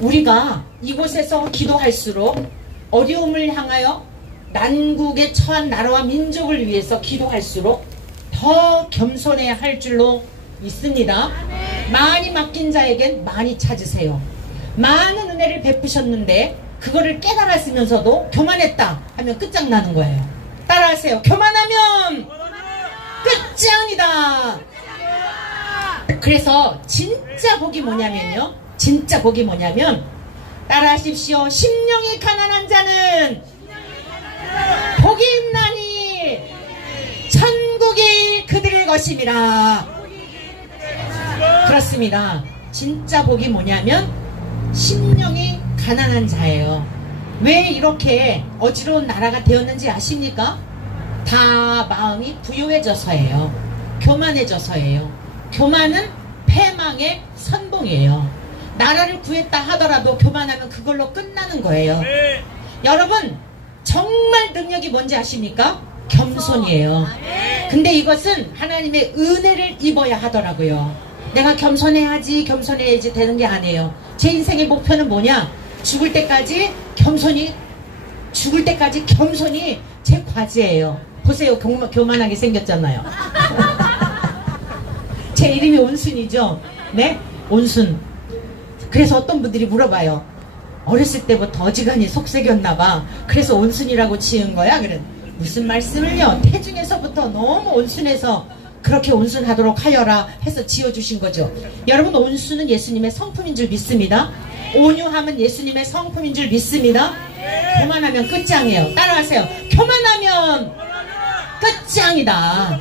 우리가 이곳에서 기도할수록 어려움을 향하여 난국에 처한 나라와 민족을 위해서 기도할수록 더 겸손해야 할 줄로 믿습니다. 많이 맡긴 자에겐 많이 찾으세요. 많은 은혜를 베푸셨는데 그거를 깨달았으면서도 교만했다 하면 끝장나는 거예요. 따라하세요. 교만하면 끝장이다. 그래서 진짜 복이 뭐냐면요, 진짜 복이 뭐냐면, 따라하십시오. 심령이 가난한 자는 복이 있나니 천국이 그들의 것임이라. 그렇습니다. 진짜 복이 뭐냐면 심령이 가난한 자예요. 왜 이렇게 어지러운 나라가 되었는지 아십니까? 다 마음이 부유해져서예요. 교만해져서예요. 교만은 패망의 선봉이에요. 나라를 구했다 하더라도 교만하면 그걸로 끝나는 거예요. 네. 여러분, 정말 능력이 뭔지 아십니까? 겸손이에요. 근데 이것은 하나님의 은혜를 입어야 하더라고요. 내가 겸손해야지 되는 게 아니에요. 제 인생의 목표는 뭐냐? 죽을 때까지 겸손이 제 과제예요. 보세요, 교만하게 생겼잖아요. 제 이름이 온순이죠. 네? 온순. 그래서 어떤 분들이 물어봐요. 어렸을 때부터 어지간히 속색였나봐. 그래서 온순이라고 지은 거야? 그래. 무슨 말씀을요? 태중에서부터 너무 온순해서 그렇게 온순하도록 하여라 해서 지어주신 거죠. 여러분, 온순은 예수님의 성품인 줄 믿습니다. 온유함은 예수님의 성품인 줄 믿습니다. 교만하면 끝장이에요. 따라하세요. 교만하면 끝장이다.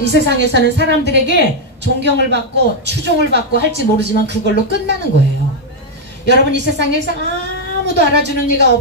이 세상에서는 사람들에게 존경을 받고 추종을 받고 할지 모르지만 그걸로 끝나는 거예요. 여러분, 이 세상에서 아무도 알아주는 이가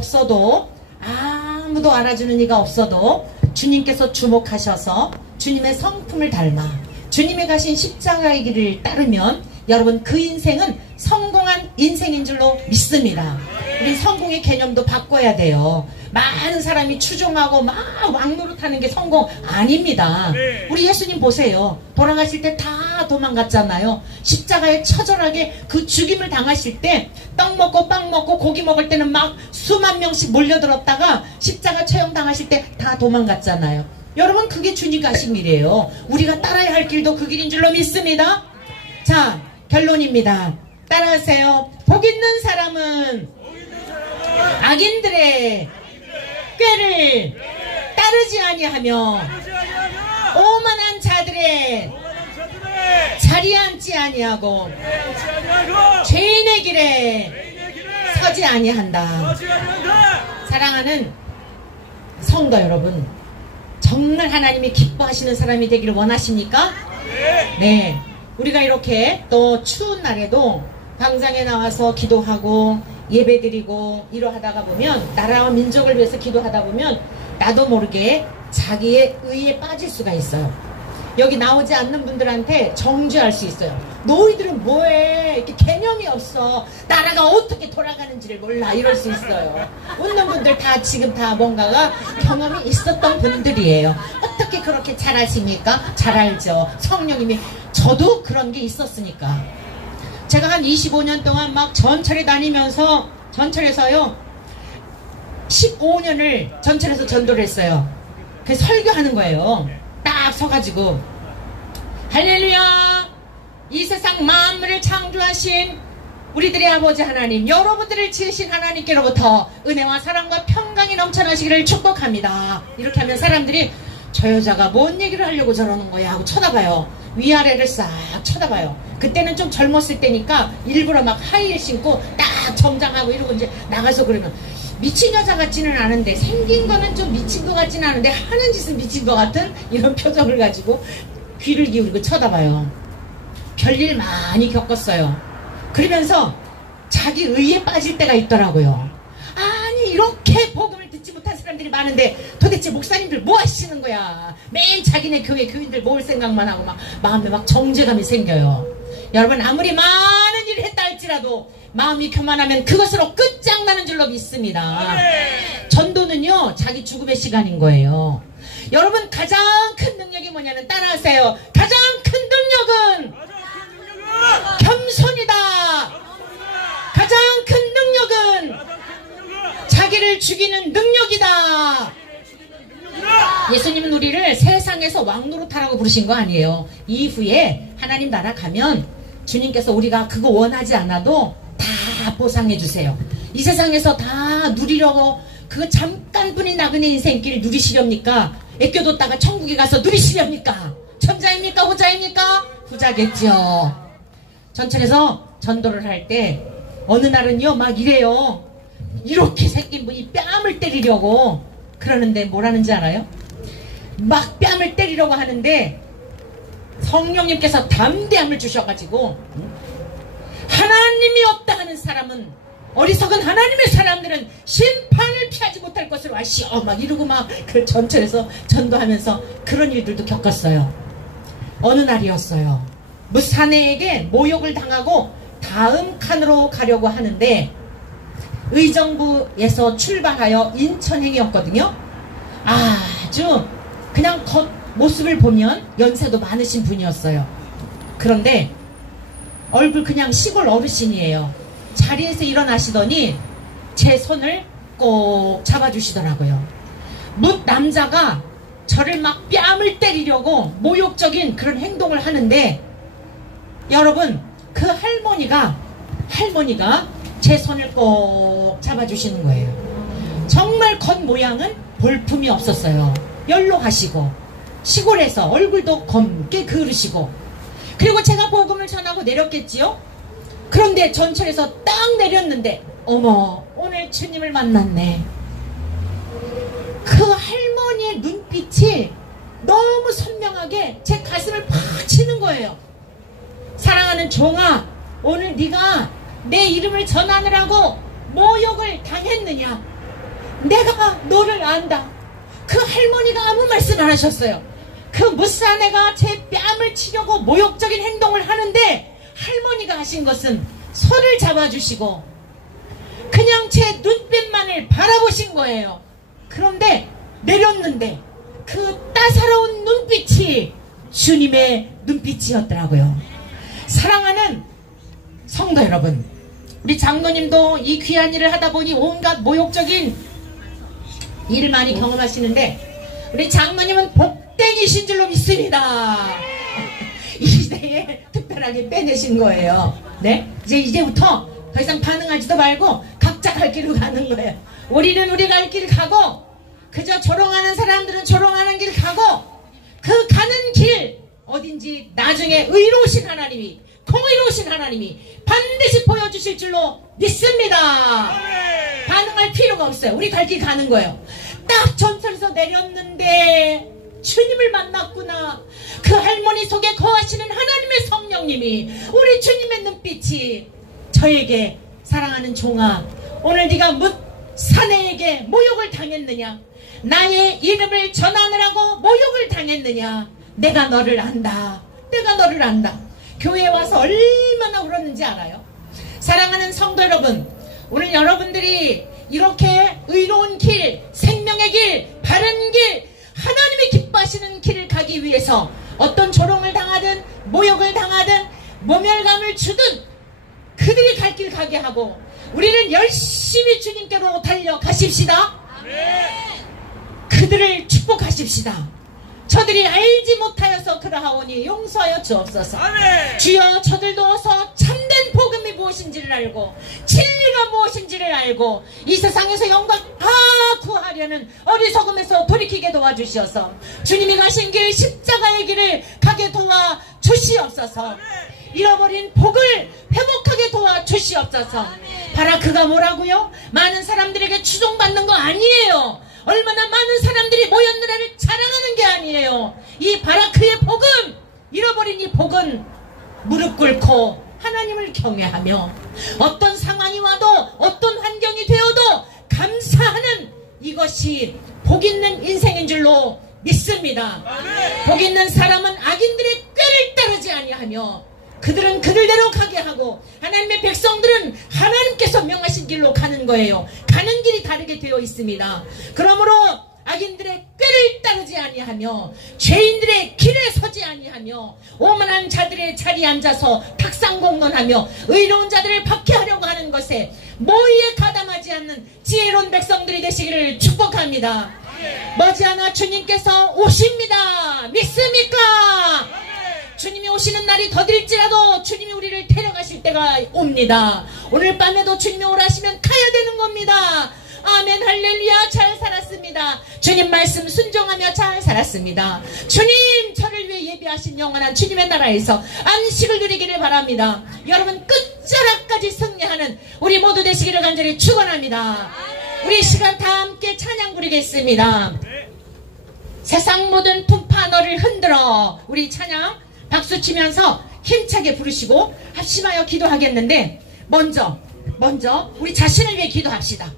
없어도 주님께서 주목하셔서 주님의 성품을 닮아 주님이 가신 십자가의 길을 따르면 여러분, 그 인생은 성공한 인생인 줄로 믿습니다. 우리 성공의 개념도 바꿔야 돼요. 많은 사람이 추종하고 막 왕노릇하는 게 성공 아닙니다. 우리 예수님 보세요. 돌아가실 때 다 도망갔잖아요. 십자가에 처절하게 그 죽임을 당하실 때 떡 먹고 빵 먹고 고기 먹을 때는 막 수만 명씩 몰려들었다가 십자가 처형 당하실 때 다 도망갔잖아요. 여러분, 그게 주님 가신 길이에요. 우리가 따라야 할 길도 그 길인 줄로 믿습니다. 자, 결론입니다. 따라하세요. 복 있는 사람은 악인들의 꾀를 따르지 아니하며 오만한 자들의 자리에 앉지 아니하고 죄인의 길에 서지 아니한다. 사랑하는 성도 여러분, 정말 하나님이 기뻐하시는 사람이 되기를 원하십니까? 네. 우리가 이렇게 또 추운 날에도 광장에 나와서 기도하고 예배드리고 이러하다가 보면, 나라와 민족을 위해서 기도하다 보면 나도 모르게 자기의 의에 빠질 수가 있어요. 여기 나오지 않는 분들한테 정죄할 수 있어요. 너희들은 뭐해? 이렇게 개념이 없어. 나라가 어떻게 돌아가는지를 몰라. 이럴 수 있어요. 웃는 분들 다 지금 다 뭔가가 경험이 있었던 분들이에요. 어떻게 그렇게 잘 아십니까? 잘 알죠. 성령님이 저도 그런 게 있었으니까. 제가 한 25년 동안 막 전철에 다니면서 전철에서요 15년을 전철에서 전도를 했어요. 그래서 설교하는 거예요. 딱 서가지고 할렐루야, 이 세상 만물을 창조하신 우리들의 아버지 하나님, 여러분들을 지으신 하나님께로부터 은혜와 사랑과 평강이 넘쳐나시기를 축복합니다. 이렇게 하면 사람들이 저 여자가 뭔 얘기를 하려고 저러는 거야 하고 쳐다봐요. 위아래를 싹 쳐다봐요. 그때는 좀 젊었을 때니까 일부러 막 하이힐 신고 딱 정장하고 이러고 이제 나가서 그러면 미친 여자 같지는 않은데, 생긴 거는 좀 미친 것 같지는 않은데 하는 짓은 미친 것 같은 이런 표정을 가지고 귀를 기울이고 쳐다봐요. 별일 많이 겪었어요. 그러면서 자기 의에 빠질 때가 있더라고요. 아니 이렇게 복음을 듣지 못한 사람들이 많은데 도대체 목사님들 뭐 하시는 거야. 매일 자기네 교회 교인들 모을 생각만 하고 막 마음에 막 정죄감이 생겨요. 여러분, 아무리 많은 일을 했다 할지라도 마음이 교만하면 그것으로 끝장나는 줄로 믿습니다. 전도는요 자기 죽음의 시간인 거예요. 여러분, 가장 큰 능력이 뭐냐면 따라하세요. 가장 큰 능력은 겸손이다. 가장 큰 능력은 자기를 죽이는 능력이다. 예수님은 우리를 세상에서 왕노릇하라고 부르신 거 아니에요. 이후에 하나님 나라 가면 주님께서 우리가 그거 원하지 않아도 다 보상해 주세요. 이 세상에서 다 누리려고 그거 잠깐뿐인 나그네 인생길 누리시렵니까? 애껴뒀다가 천국에 가서 누리시렵니까? 천자입니까? 후자입니까? 후자겠죠. 전철에서 전도를 할 때 어느 날은요 막 이래요. 이렇게 생긴 분이 뺨을 때리려고 그러는데 뭐라는지 알아요? 막 뺨을 때리려고 하는데 성령님께서 담대함을 주셔가지고 하나님이 없다 하는 사람은, 어리석은 하나님의 사람들은 심판을 피하지 못할 것으로 아시오 막 이러고 막 그 전철에서 전도하면서 그런 일들도 겪었어요. 어느 날이었어요. 무사내에게 모욕을 당하고 다음 칸으로 가려고 하는데 의정부에서 출발하여 인천행이었거든요. 아주 그냥 겉모습을 보면 연세도 많으신 분이었어요. 그런데 얼굴 그냥 시골 어르신이에요. 자리에서 일어나시더니 제 손을 꼭 잡아주시더라고요. 남자가 저를 막 뺨을 때리려고 모욕적인 그런 행동을 하는데, 여러분, 그 할머니가 제 손을 꼭 잡아주시는 거예요. 정말 겉모양은 볼품이 없었어요. 연로하시고 시골에서 얼굴도 검게 그으시고, 그리고 제가 복음을 전하고 내렸겠지요. 그런데 전철에서 딱 내렸는데 어머, 오늘 주님을 만났네. 그 할머니의 눈빛이 너무 선명하게 제 가슴을 팍 치는 거예요. 사랑하는 종아, 오늘 네가 내 이름을 전하느라고 모욕을 당했느냐? 내가 너를 안다. 그 할머니가 아무 말씀 안 하셨어요. 그 무사내가 제 뺨을 치려고 모욕적인 행동을 하는데 할머니가 하신 것은 손을 잡아주시고 그냥 제 눈빛만을 바라보신 거예요. 그런데 내렸는데 그 따사로운 눈빛이 주님의 눈빛이었더라고요. 사랑하는 성도 여러분, 우리 장로님도 이 귀한 일을 하다 보니 온갖 모욕적인 일을 많이 경험하시는데 우리 장로님은 복댕이신 줄로 믿습니다. 이 시대에 특별하게 빼내신 거예요. 네? 이제부터 더 이상 반응하지도 말고 각자 갈 길로 가는 거예요. 우리는 우리 갈 길 가고, 그저 조롱하는 사람들은 조롱하는 길 가고, 그 가는 길 어딘지 나중에 의로우신 하나님이, 공의로우신 하나님이 반드시 보여주실 줄로 믿습니다. 반응할 필요가 없어요. 우리 갈 길 가는 거예요. 딱 전철에서 내렸는데 주님을 만났구나. 그 할머니 속에 거하시는 하나님의 성령님이, 우리 주님의 눈빛이 저에게, 사랑하는 종아, 오늘 네가 사내에게 모욕을 당했느냐? 나의 이름을 전하느라고 모욕을 당했느냐? 내가 너를 안다. 내가 너를 안다. 교회에 와서 얼마나 울었는지 알아요? 사랑하는 성도 여러분, 오늘 여러분들이 이렇게 의로운 길, 생명의 길, 바른 길, 하나님이 기뻐하시는 길을 가기 위해서 어떤 조롱을 당하든 모욕을 당하든 모멸감을 주든 그들이 갈 길 가게 하고 우리는 열심히 주님께로 달려가십시다. 그들을 축복하십시다. 저들이 알지 못하여서 그러하오니 용서하여 주옵소서. 주여 저들도 어서 참된 복음이 무엇인지를 알고 진리가 무엇인지를 알고 이 세상에서 영광 다 구하려는 어리석음에서 돌이키게 도와주시어서 주님이 가신 길 십자가의 길을 가게 도와주시옵소서. 잃어버린 복을 회복하게 도와주시옵소서. 바라크가 뭐라고요? 많은 사람들에게 추종받는 거 아니에요. 얼마나 많은 사람들이 모였느라를 자랑하는 게 아니에요. 이 바라크의 복은, 잃어버린 이 복은 무릎 꿇고 하나님을 경외하며 어떤 상황이 와도 어떤 환경이 되어도 감사하는 이것이 복 있는 인생인 줄로 믿습니다. 복 있는 사람은 악인들의 꾀를 따르지 아니하며 그들은 그들대로 가게 하고 하나님의 백성들은 하나님께서 명하신 길로 가는 거예요. 가는 길이 다르게 되어 있습니다. 그러므로 악인들의 꾀를 따르지 아니하며 죄인들의 길에 서지 아니하며 오만한 자들의 자리에 앉아서 탁상공론하며 의로운 자들을 박해하려고 하는 것에 모의에 가담하지 않는 지혜로운 백성들이 되시기를 축복합니다. 머지않아 주님께서 오십니다. 믿습니까? 주님이 오시는 날이 더딜지라도 주님이 우리를 데려가실 때가 옵니다. 오늘 밤에도 주님이 오라시면 가야 되는 겁니다. 아멘 할렐루야. 잘 살았습니다. 주님 말씀 순종하며 잘 살았습니다. 주님 저를 위해 예비하신 영원한 주님의 나라에서 안식을 누리기를 바랍니다. 여러분 끝자락까지 승리하는 우리 모두 되시기를 간절히 축원합니다. 우리 시간 다 함께 찬양 부르겠습니다. 세상 모든 풍파 너를 흔들어. 우리 찬양 박수 치면서 힘차게 부르시고 합심하여 기도하겠는데 먼저 우리 자신을 위해 기도합시다.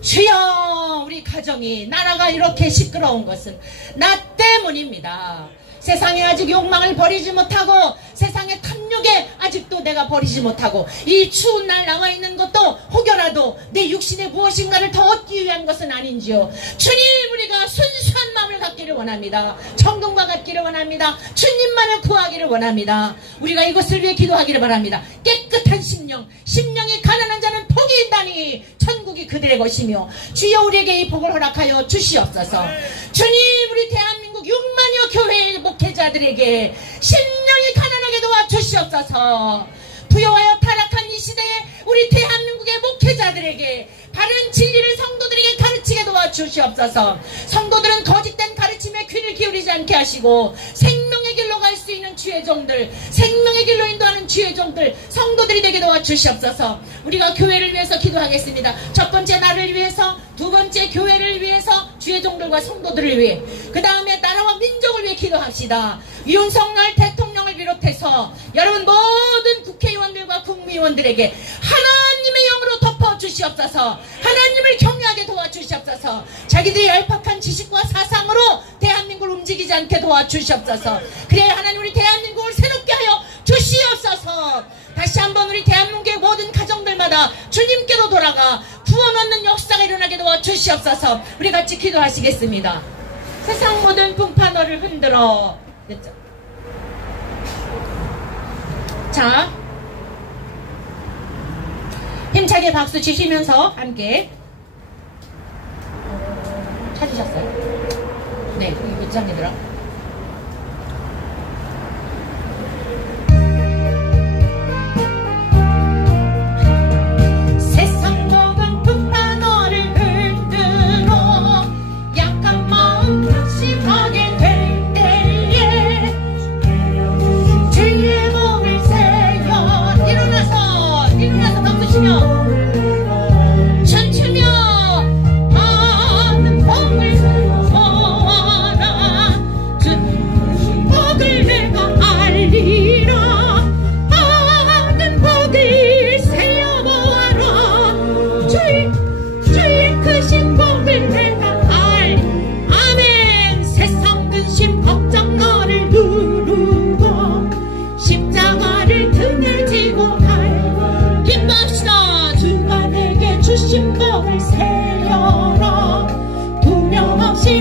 주여 우리 가정이 나라가 이렇게 시끄러운 것은 나 때문입니다. 세상에 아직 욕망을 버리지 못하고 세상의 탐욕에 아직도 내가 버리지 못하고 이 추운 날 나와 있는 것도 혹여라도 내 육신에 무엇인가를 더 얻기 위한 것은 아닌지요. 주님 우리가 순수한 마음을 갖기를 원합니다. 천국과 같기를 원합니다. 주님만을 구하기를 원합니다. 우리가 이것을 위해 기도하기를 바랍니다. 깨끗한 심령이 가난한 자는 복이 있다니 천국이 그들의 것이며 주여 우리에게 이 복을 허락하여 주시옵소서. 주님 우리 대한민국 6만여 교회의 목회자들에게 심령이 가난하게 도와주시옵소서. 부여하여 타락한 이 시대에 우리 대한민국의 목회자들에게 바른 진리를 성도들에게 가르치게 도와주시옵소서. 성도들은 거짓된 가르침에 귀를 기울이지 않게 하시고 생명의 길로 갈 수 있는 주의 종들, 생명의 길로 인도하는 주의 종들, 성도들이 되게 도와주시옵소서. 우리가 교회를 위해서 기도하겠습니다. 첫 번째 나를 위해서, 두 번째 교회를 위해서, 주의 종들과 성도들을 위해, 그 다음에 나라와 민족을 위해 기도합시다. 윤석열 대통령을 비롯해서 여러분 모든 국회의원들과 국무위원들에게 하나님의 영으로 덮어주시옵소서. 하나님을 경외하게 도와주시옵소서. 자기들의 얄팍한 지식과 사상으로 대한민국을 움직이지 않게 도와주시옵소서. 그래야 하나님 우리 대한민국을 새롭게 하여 주시옵소서. 다시 한번 우리 대한민국의 모든 가정들마다 주님께로 돌아가 구원 얻는 역사가 일어나게 도와주시옵소서. 우리 같이 기도하시겠습니다. 세상 모든 풍파 너를 흔들어. 됐죠? 자, 힘차게 박수 치시면서 함께 찾으셨어요? 네, 여기 부장님들아.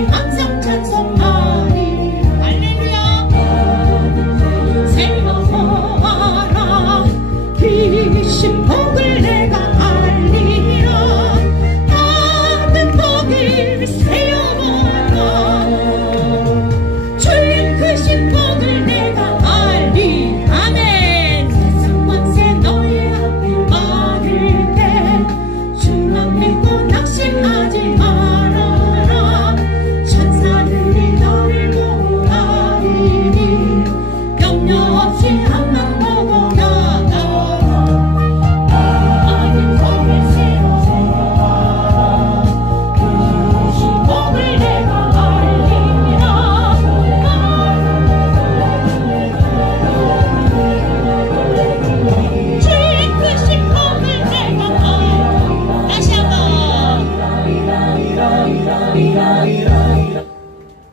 항상 찬송하리. 할렐루야.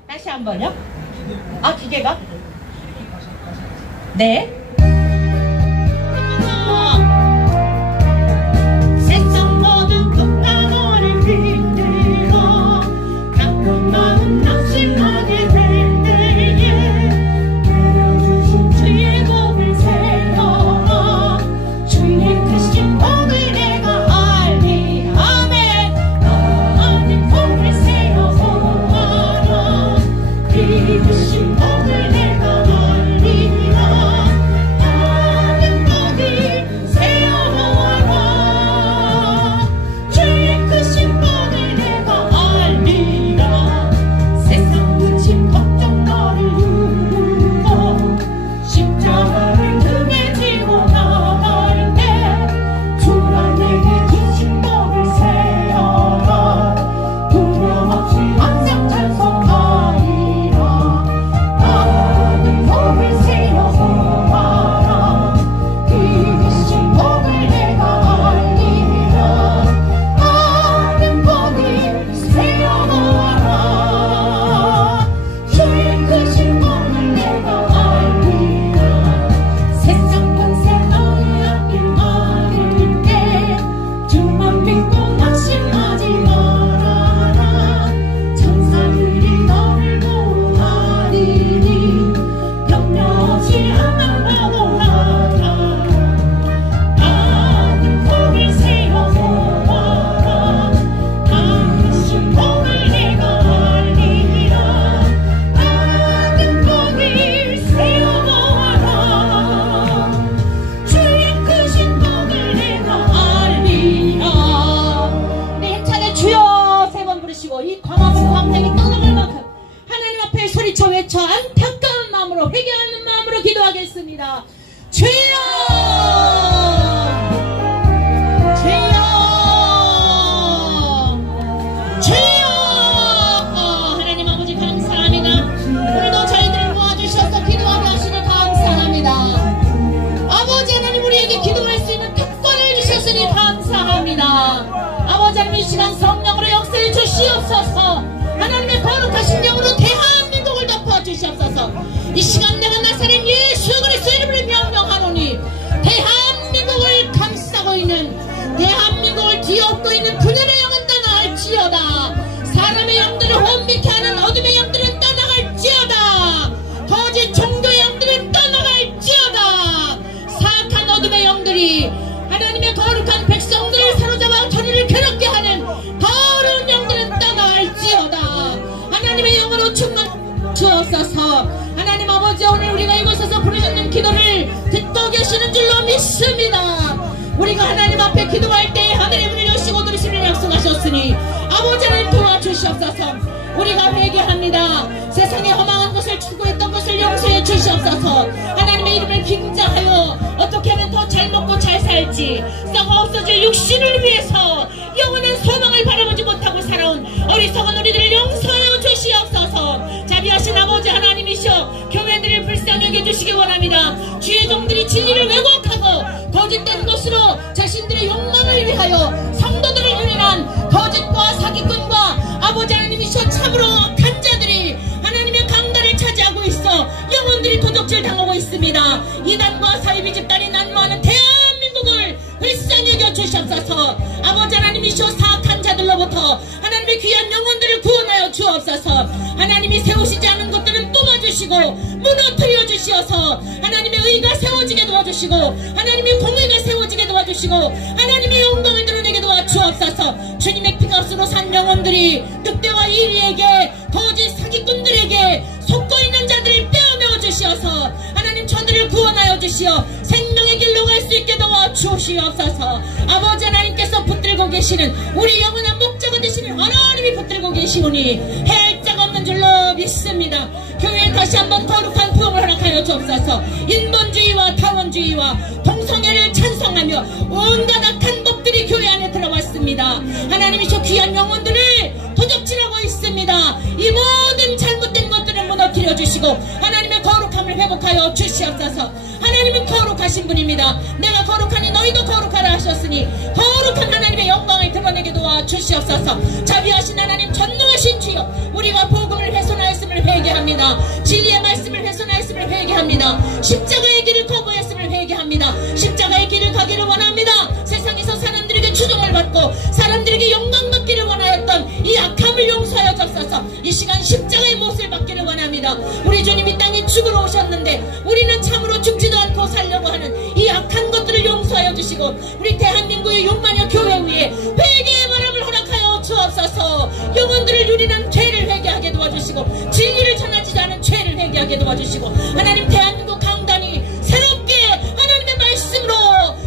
다시 한번요. 아, 기계가? 네. 세상 모든 것과 너를 힘들어 가끔 마음 낙심하게 될 때에 내려주신 주의 복을 세워 주의 크신 복을 내가 알리. 아멘. 아멘. 복을 세워 보아라. 크신 복을 내가 알리라. 아멘. 복을 세워 보아라. 주의 크신 복을 내가 알리라. 세상 붙인 걱정 너를 누르고 십자가를 크게 지고 나갈 때 주가 내게 주신 복을 세어라. 두려움 없이 항상 찬송하리라. 아멘. 복을 세워 보아라. 크신 복을 내가 알리라. 아멘. 복을 세워 보아라. 주의 크신 복을 내가 알리라. 세상 평생 너의 앞길 막을 때 주만 믿고 낙심하지 말아라. 천사들이 너를 보호하리니 염려 없이 하나만 바라보라. 아멘. 복을 세워 보아라. 크신 복을 내가 알리라. 아멘. 복을 세워 보아라. 주의 크신 복을 내가 알리라. 네, 힘차게 주여 세 번 부르시고 이 광화문 광장이 떠나갈 만큼 하나님 앞에 소리쳐 외쳐 안타까운 마음으로 회개하는 마음으로 기도하겠습니다. 주여! 주여! 주여! 하나님 아버지 감사합니다. 오늘도 저희들을 모아주셔서 기도하게 하시니 감사합니다. 아버지 하나님 우리에게 기도할 수 있는 특권을 주셨으니 감사합니다. 아버지 하나님 이 시간 성령으로 역사해 주시옵소서. 하나님의 거룩하신 영으로 대한민국을 덮어주시옵소서. 이 시간 내가 나사렛 예수 그리스도의 이름을 명령하노니 대한민국을 감싸고 있는 대한민국을 뒤엎고 있는 분열의 영은 떠나갈지어다. 사람의 영들을 혼미케 하는 어둠의 영들은 떠나갈지어다. 거짓 종교의 영들은 떠나갈지어다. 사악한 어둠의 영들이 하나님의 거룩한 백성들을 사로잡아 저리를 괴롭게 하는 더러운 영들은 떠나갈지어다. 하나님의 영으로 충만 주옵소서. 하나님 아버지 오늘 우리가 이곳에서 부르짖는 기도를 듣고 계시는 줄로 믿습니다. 우리가 하나님 앞에 기도할 때 하늘의 문을 여시고 들으시는 약속하셨으니 아버지 하나님 도와주시옵소서. 우리가 회개합니다. 세상에 허망한 것을 추구했던 것을 용서해 주시옵소서. 하나님의 이름을 긴장하여 어떻게 하면 더 잘 먹고 잘 살지 썩어 없어질 육신을 위해서 영원한 소망을 바라보지 못하고 살아온 어리석은 우리들을 용서하여 주시옵소서. 자비하신 아버지 하나님이시여 교회들을 불쌍히 여겨주시기 원합니다. 주의 종들이 진리를 왜곡하고 거짓된 것으로 자신들의 욕망을 위하여 성도들을 유인한 거짓과 사기꾼과 아버지 하나님이시여 참으로 악한 자들이 하나님의 강단을 차지하고 있어 영혼들이 도적질 당하고 있습니다. 이단과 사이비 집단이 난무하는 대한민국을 불쌍히 여겨주시옵소서. 아버지 하나님이시여 사악한 자들로부터 하나님의 귀한 영혼들을 구원하여 주옵소서. 하나님이 세우시지 않은 것들은 뽑아주시고 무너뜨려 주시어서 하나님의 의가 세워지게 도와주시고 하나님의 공의가 세워지게 도와주시고 하나님의 영광을 드러내게 도와주옵소서. 주님의 피값으로 산 영혼들이 늑대와 이리에게 거짓 사기꾼들에게 속고 있는 자들을 빼어내어 주시어서 하나님 저들을 구원하여 주시어 생명의 길로 갈 수 있게 도와주시옵소서. 아버지 하나님께서 붙들고 계시는 우리 영원한 목자가 되시는 하나님이 붙들고 계시오니 해할 자가 없는 줄로 믿습니다. 교회에 다시 한번 거룩한 부흥을 허락하여 주옵소서. 인본주의와 타원주의와 동성애를 찬성하며 온갖 악한 법들이 교회 안에 들어왔습니다. 하나님이 저 귀한 영혼들을 도적질하고 있습니다. 이 모든 잘못된 것들을 무너뜨려 주시고 하나님의 거룩함을 회복하여 주시옵소서. 하나님은 거룩하신 분입니다. 내가 거룩하니 너희도 거룩하라 하셨으니 거룩한 하나님의 영광을 드러내게 도와주시옵소서. 자비하신 하나님, 전능하신 주여, 우리가 복음을 훼손하였음을 회개합니다. 진리의 말씀을 훼손하였음을 회개합니다. 십자가의 길을 거부했음을 회개합니다. 십자가의 길을 가기를 원합니다. 세상에서 사람들에게 추종을 받고 사람들에게 영광받기를 원하였던 이 악함을 용서하여 주옵소서. 이 시간 십자가의 못을 받기를 원합니다. 우리 주님 이 땅에 죽으러 오셨는데 우리는 참으로 죽지도 않고 살려고 하는 이 악한 것들을 용서하여 주시고 우리 대한민국의 6만여 교회 위에 회개의 바람을 허락하여 주옵소서. 영혼들을 유린한 죄를 회개하게 도와주시고 진리를 전하지 않은 죄를 회개하게 도와주시고 하나님, 대한민국 강단이 새롭게 하나님의 말씀으로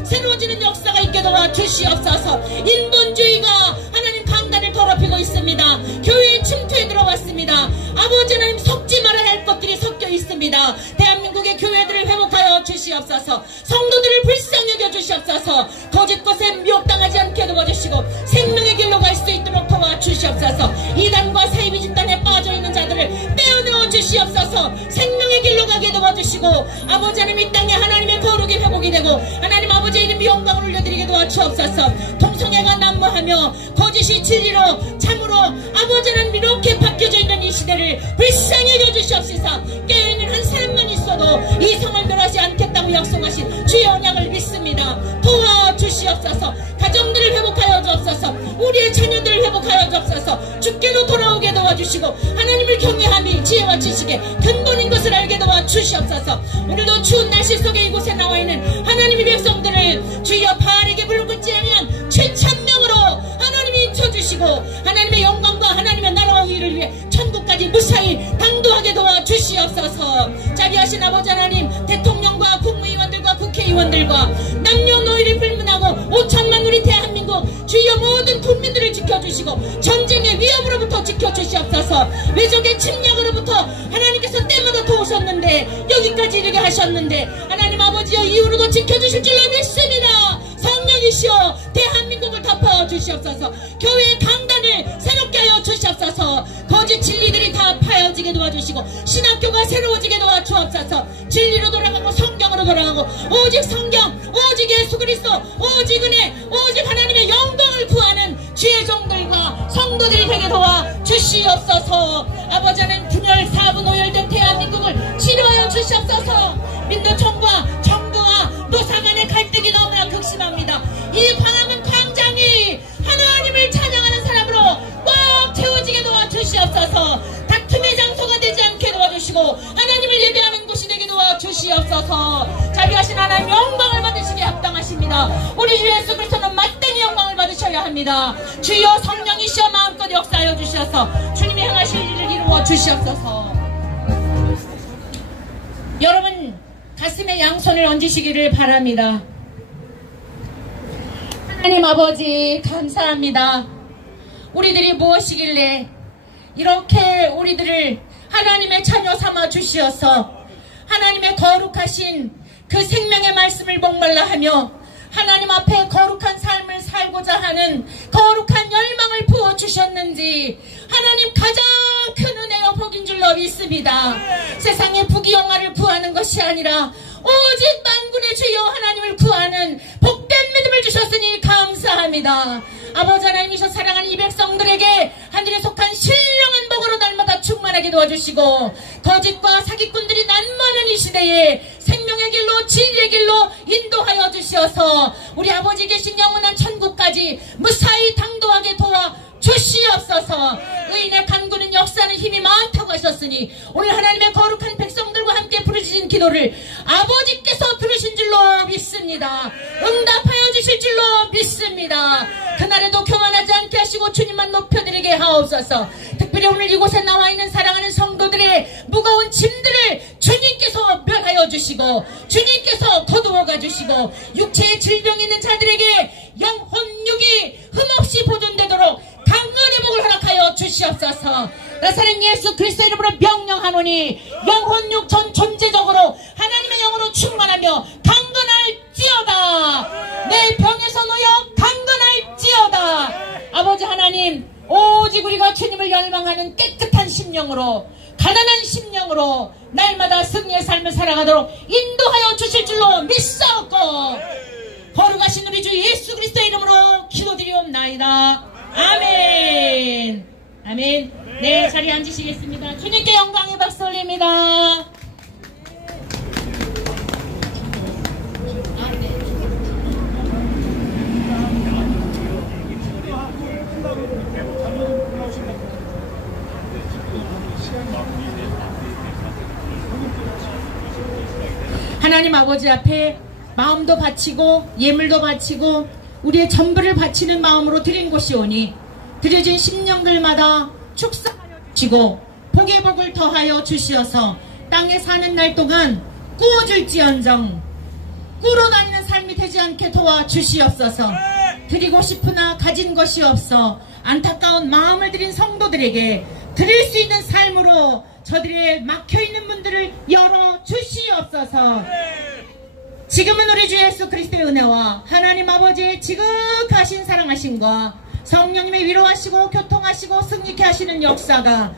새로워지는 역사가 있게 도와주시옵소서. 인본주의가 하나님 강단을 더럽히고 있습니다. 교회에 침투해 들어왔습니다. 아버지 하나님, 섞지 말아야 할 것들이 섞여 있습니다. 대한민국의 교회들을 회복하여 주시옵소서. 성도들을 불쌍히 여겨 주시옵소서. 거짓 것에 미혹당하지 않게 도와주시고 생명의 길로 갈 수 있도록 도와주시옵소서. 이단과 사이비 집단에 빠져있는 자들을 떼어내어 주시옵소서. 생명의 길로 가게 도와주시고 아버지 하나님, 이 땅에 하나님의 거룩이 회복이 되고 하나님 아버지의 이름 영광을 올려드리게 도와주옵소서. 동성애가 난무하며 거짓이 진리로 참으로 아버지 하나님 이렇게 바뀌어져 있는 이 시대를 불쌍히 여겨주시옵소서. 깨어있는 한 사람만 있어도 이 성을 멸하지 않겠다고 약속하신 주의 언약을 믿습니다. 도와주시옵소서. 가정들을 회복하여 주옵소서. 우리의 자녀들을 회복하여 주옵소서. 주께로 돌아오게 도와주시고 하나님을 경외함이 지혜와 지식의 근본인 것을 알게 도와주시옵소서. 오늘도 추운 날씨 속에 이곳에 나와있는 하나님의 백성들을 주여 바알에게 물붙지 아니한 7,000명으로 하나님이 인쳐주시고 하나님의 영광과 하나님의 나라와 의를 위해 천국까지 무사히 당도하게 도와주시옵소서. 자비하신 아버지 하나님, 대통령과 국무위원들과 국회의원들과 남녀노이를 불문하고 5천만 우리 대한민국 주여 모든 국민들을 지켜주시고 전쟁의 위협으로부터 지켜주시옵소서. 외적의 침략으로부터 하나님께서 때마다 도우셨는데 여기까지 이르게 하셨는데 하나님 아버지여 이후로도 지켜주실 줄로 믿습니다. 성령이시여 대한민국을 덮어 주시옵소서. 교회의 강단을 새롭게 하여 주시옵소서. 거짓 진리들이 다 파여지게 도와주시고 신학교가 새로워지게 도와주옵소서. 진리로 돌아가고 성경으로 돌아가고 오직 성경, 오직 예수 그리스도, 오직 은혜, 오직 하나님의 영광을 구하는 주의 종들과 성도들이 되게 도와주시옵소서. 아버지 하나님, 분열 사분 오열된 대한민국을 치료하여 주시옵소서. 민노총과 정부와 노사 간의 갈등이 너무나 극심합니다. 이 광화문 광장이 하나님을 찬양하는 사람으로 꽉 채워지게 도와주시옵소서. 다툼의 장소가 되지 않게 도와주시고 하나님을 예배하는 곳이 되게 도와주시옵소서. 자비하신 하나님, 영광을 받으시기에 합당하십니다. 우리 주 예수 그리스도는 마땅히 영광을 받으셔야 합니다. 주여 성령이시여 마음껏 역사하여 주셔서 주님이 행하실 일을 이루어 주시옵소서. 여러분 가슴에 양손을 얹으시기를 바랍니다. 하나님 아버지 감사합니다. 우리들이 무엇이길래 이렇게 우리들을 하나님의 자녀 삼아 주시어서 하나님의 거룩하신 그 생명의 말씀을 목말라 하며 하나님 앞에 거룩한 삶을 살고자 하는 거룩한 열망을 부어주셨는지 하나님 가장 큰 은혜와 복인 줄로 믿습니다. 세상의 부귀영화를 구하는 것이 아니라 오직 만군의 주여 하나님을 구하는 복된 믿음을 주셨으니 감사합니다. 아버지 하나님이셔 사랑하는 이 백성들에게 하늘에 속한 신령한 복으로 날마다 충만하게 도와주시고 거짓과 사기꾼들이 난무하는 이 시대에 생명의 길로 진리의 길로 인도하여 주시어서 우리 아버지 계신 영원한 천국까지 무사히 당도하게 도와주시옵소서. 의인의 간구는 역사하는 힘이 많다고 하셨으니 오늘 하나님의 거룩한 백성들과 함께 부르짖은 기도를 아버지께서 들으신 줄로 믿습니다. 응답하여 주실 줄로 믿습니다. 그날에도 교만하지 않게 하시고 주님만 높여드리게 하옵소서. 특별히 오늘 이곳에 나와 있는 사랑하는 성도들의 무거운 짐들을 주님께서 멸하여 주시고 주님께서 거두어가 주시고 육체의 질병이 있는 자들에게 영혼육이 흠없이 보존되도록 강건의 복을 허락하여 주시옵소서. 나사렛 예수 그리스도 이름으로 명령하노니 영혼육 전 존재적으로 하나님의 영으로 충만하며 강건할지어다. 내 병에서 놓여 강건할지어다. 아버지 하나님 오직 오직 우리가 주님을 열망하는 깨끗한 심령으로, 가난한 심령으로 날마다 승리의 삶을 살아가도록 인도하여 주실 줄로 믿사옵고 거룩하신 우리 주 예수 그리스도의 이름으로 기도드리옵나이다. 아멘. 아멘. 네, 자리에 앉으시겠습니다. 주님께 영광의 박수 올립니다. 하나님 아버지 앞에 마음도 바치고 예물도 바치고 우리의 전부를 바치는 마음으로 드린 곳이오니 드려진 심령들마다 축사하여 주시고 복의 복을 더하여 주시어서 땅에 사는 날 동안 꾸어줄지언정 꾸러 다니는 삶이 되지 않게 도와주시옵소서. 드리고 싶으나 가진 것이 없어 안타까운 마음을 드린 성도들에게 드릴 수 있는 삶으로 저들의 막혀있는 문들을 열어주시옵소서. 지금은 우리 주 예수 그리스도의 은혜와 하나님 아버지의 지극하신 사랑하심과 성령님의 위로하시고 교통하시고 승리케 하시는 역사가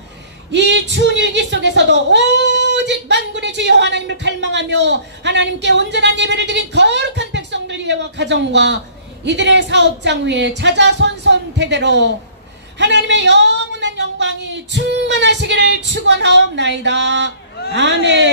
이 추운 일기 속에서도 오직 만군의 주 여호와 하나님을 갈망하며 하나님께 온전한 예배를 드린 거룩한 백성들 위에와 가정과 이들의 사업장 위에 자자손손 대대로 하나님의 영원한 영광이 충만하시기를 축원하옵나이다. 아멘.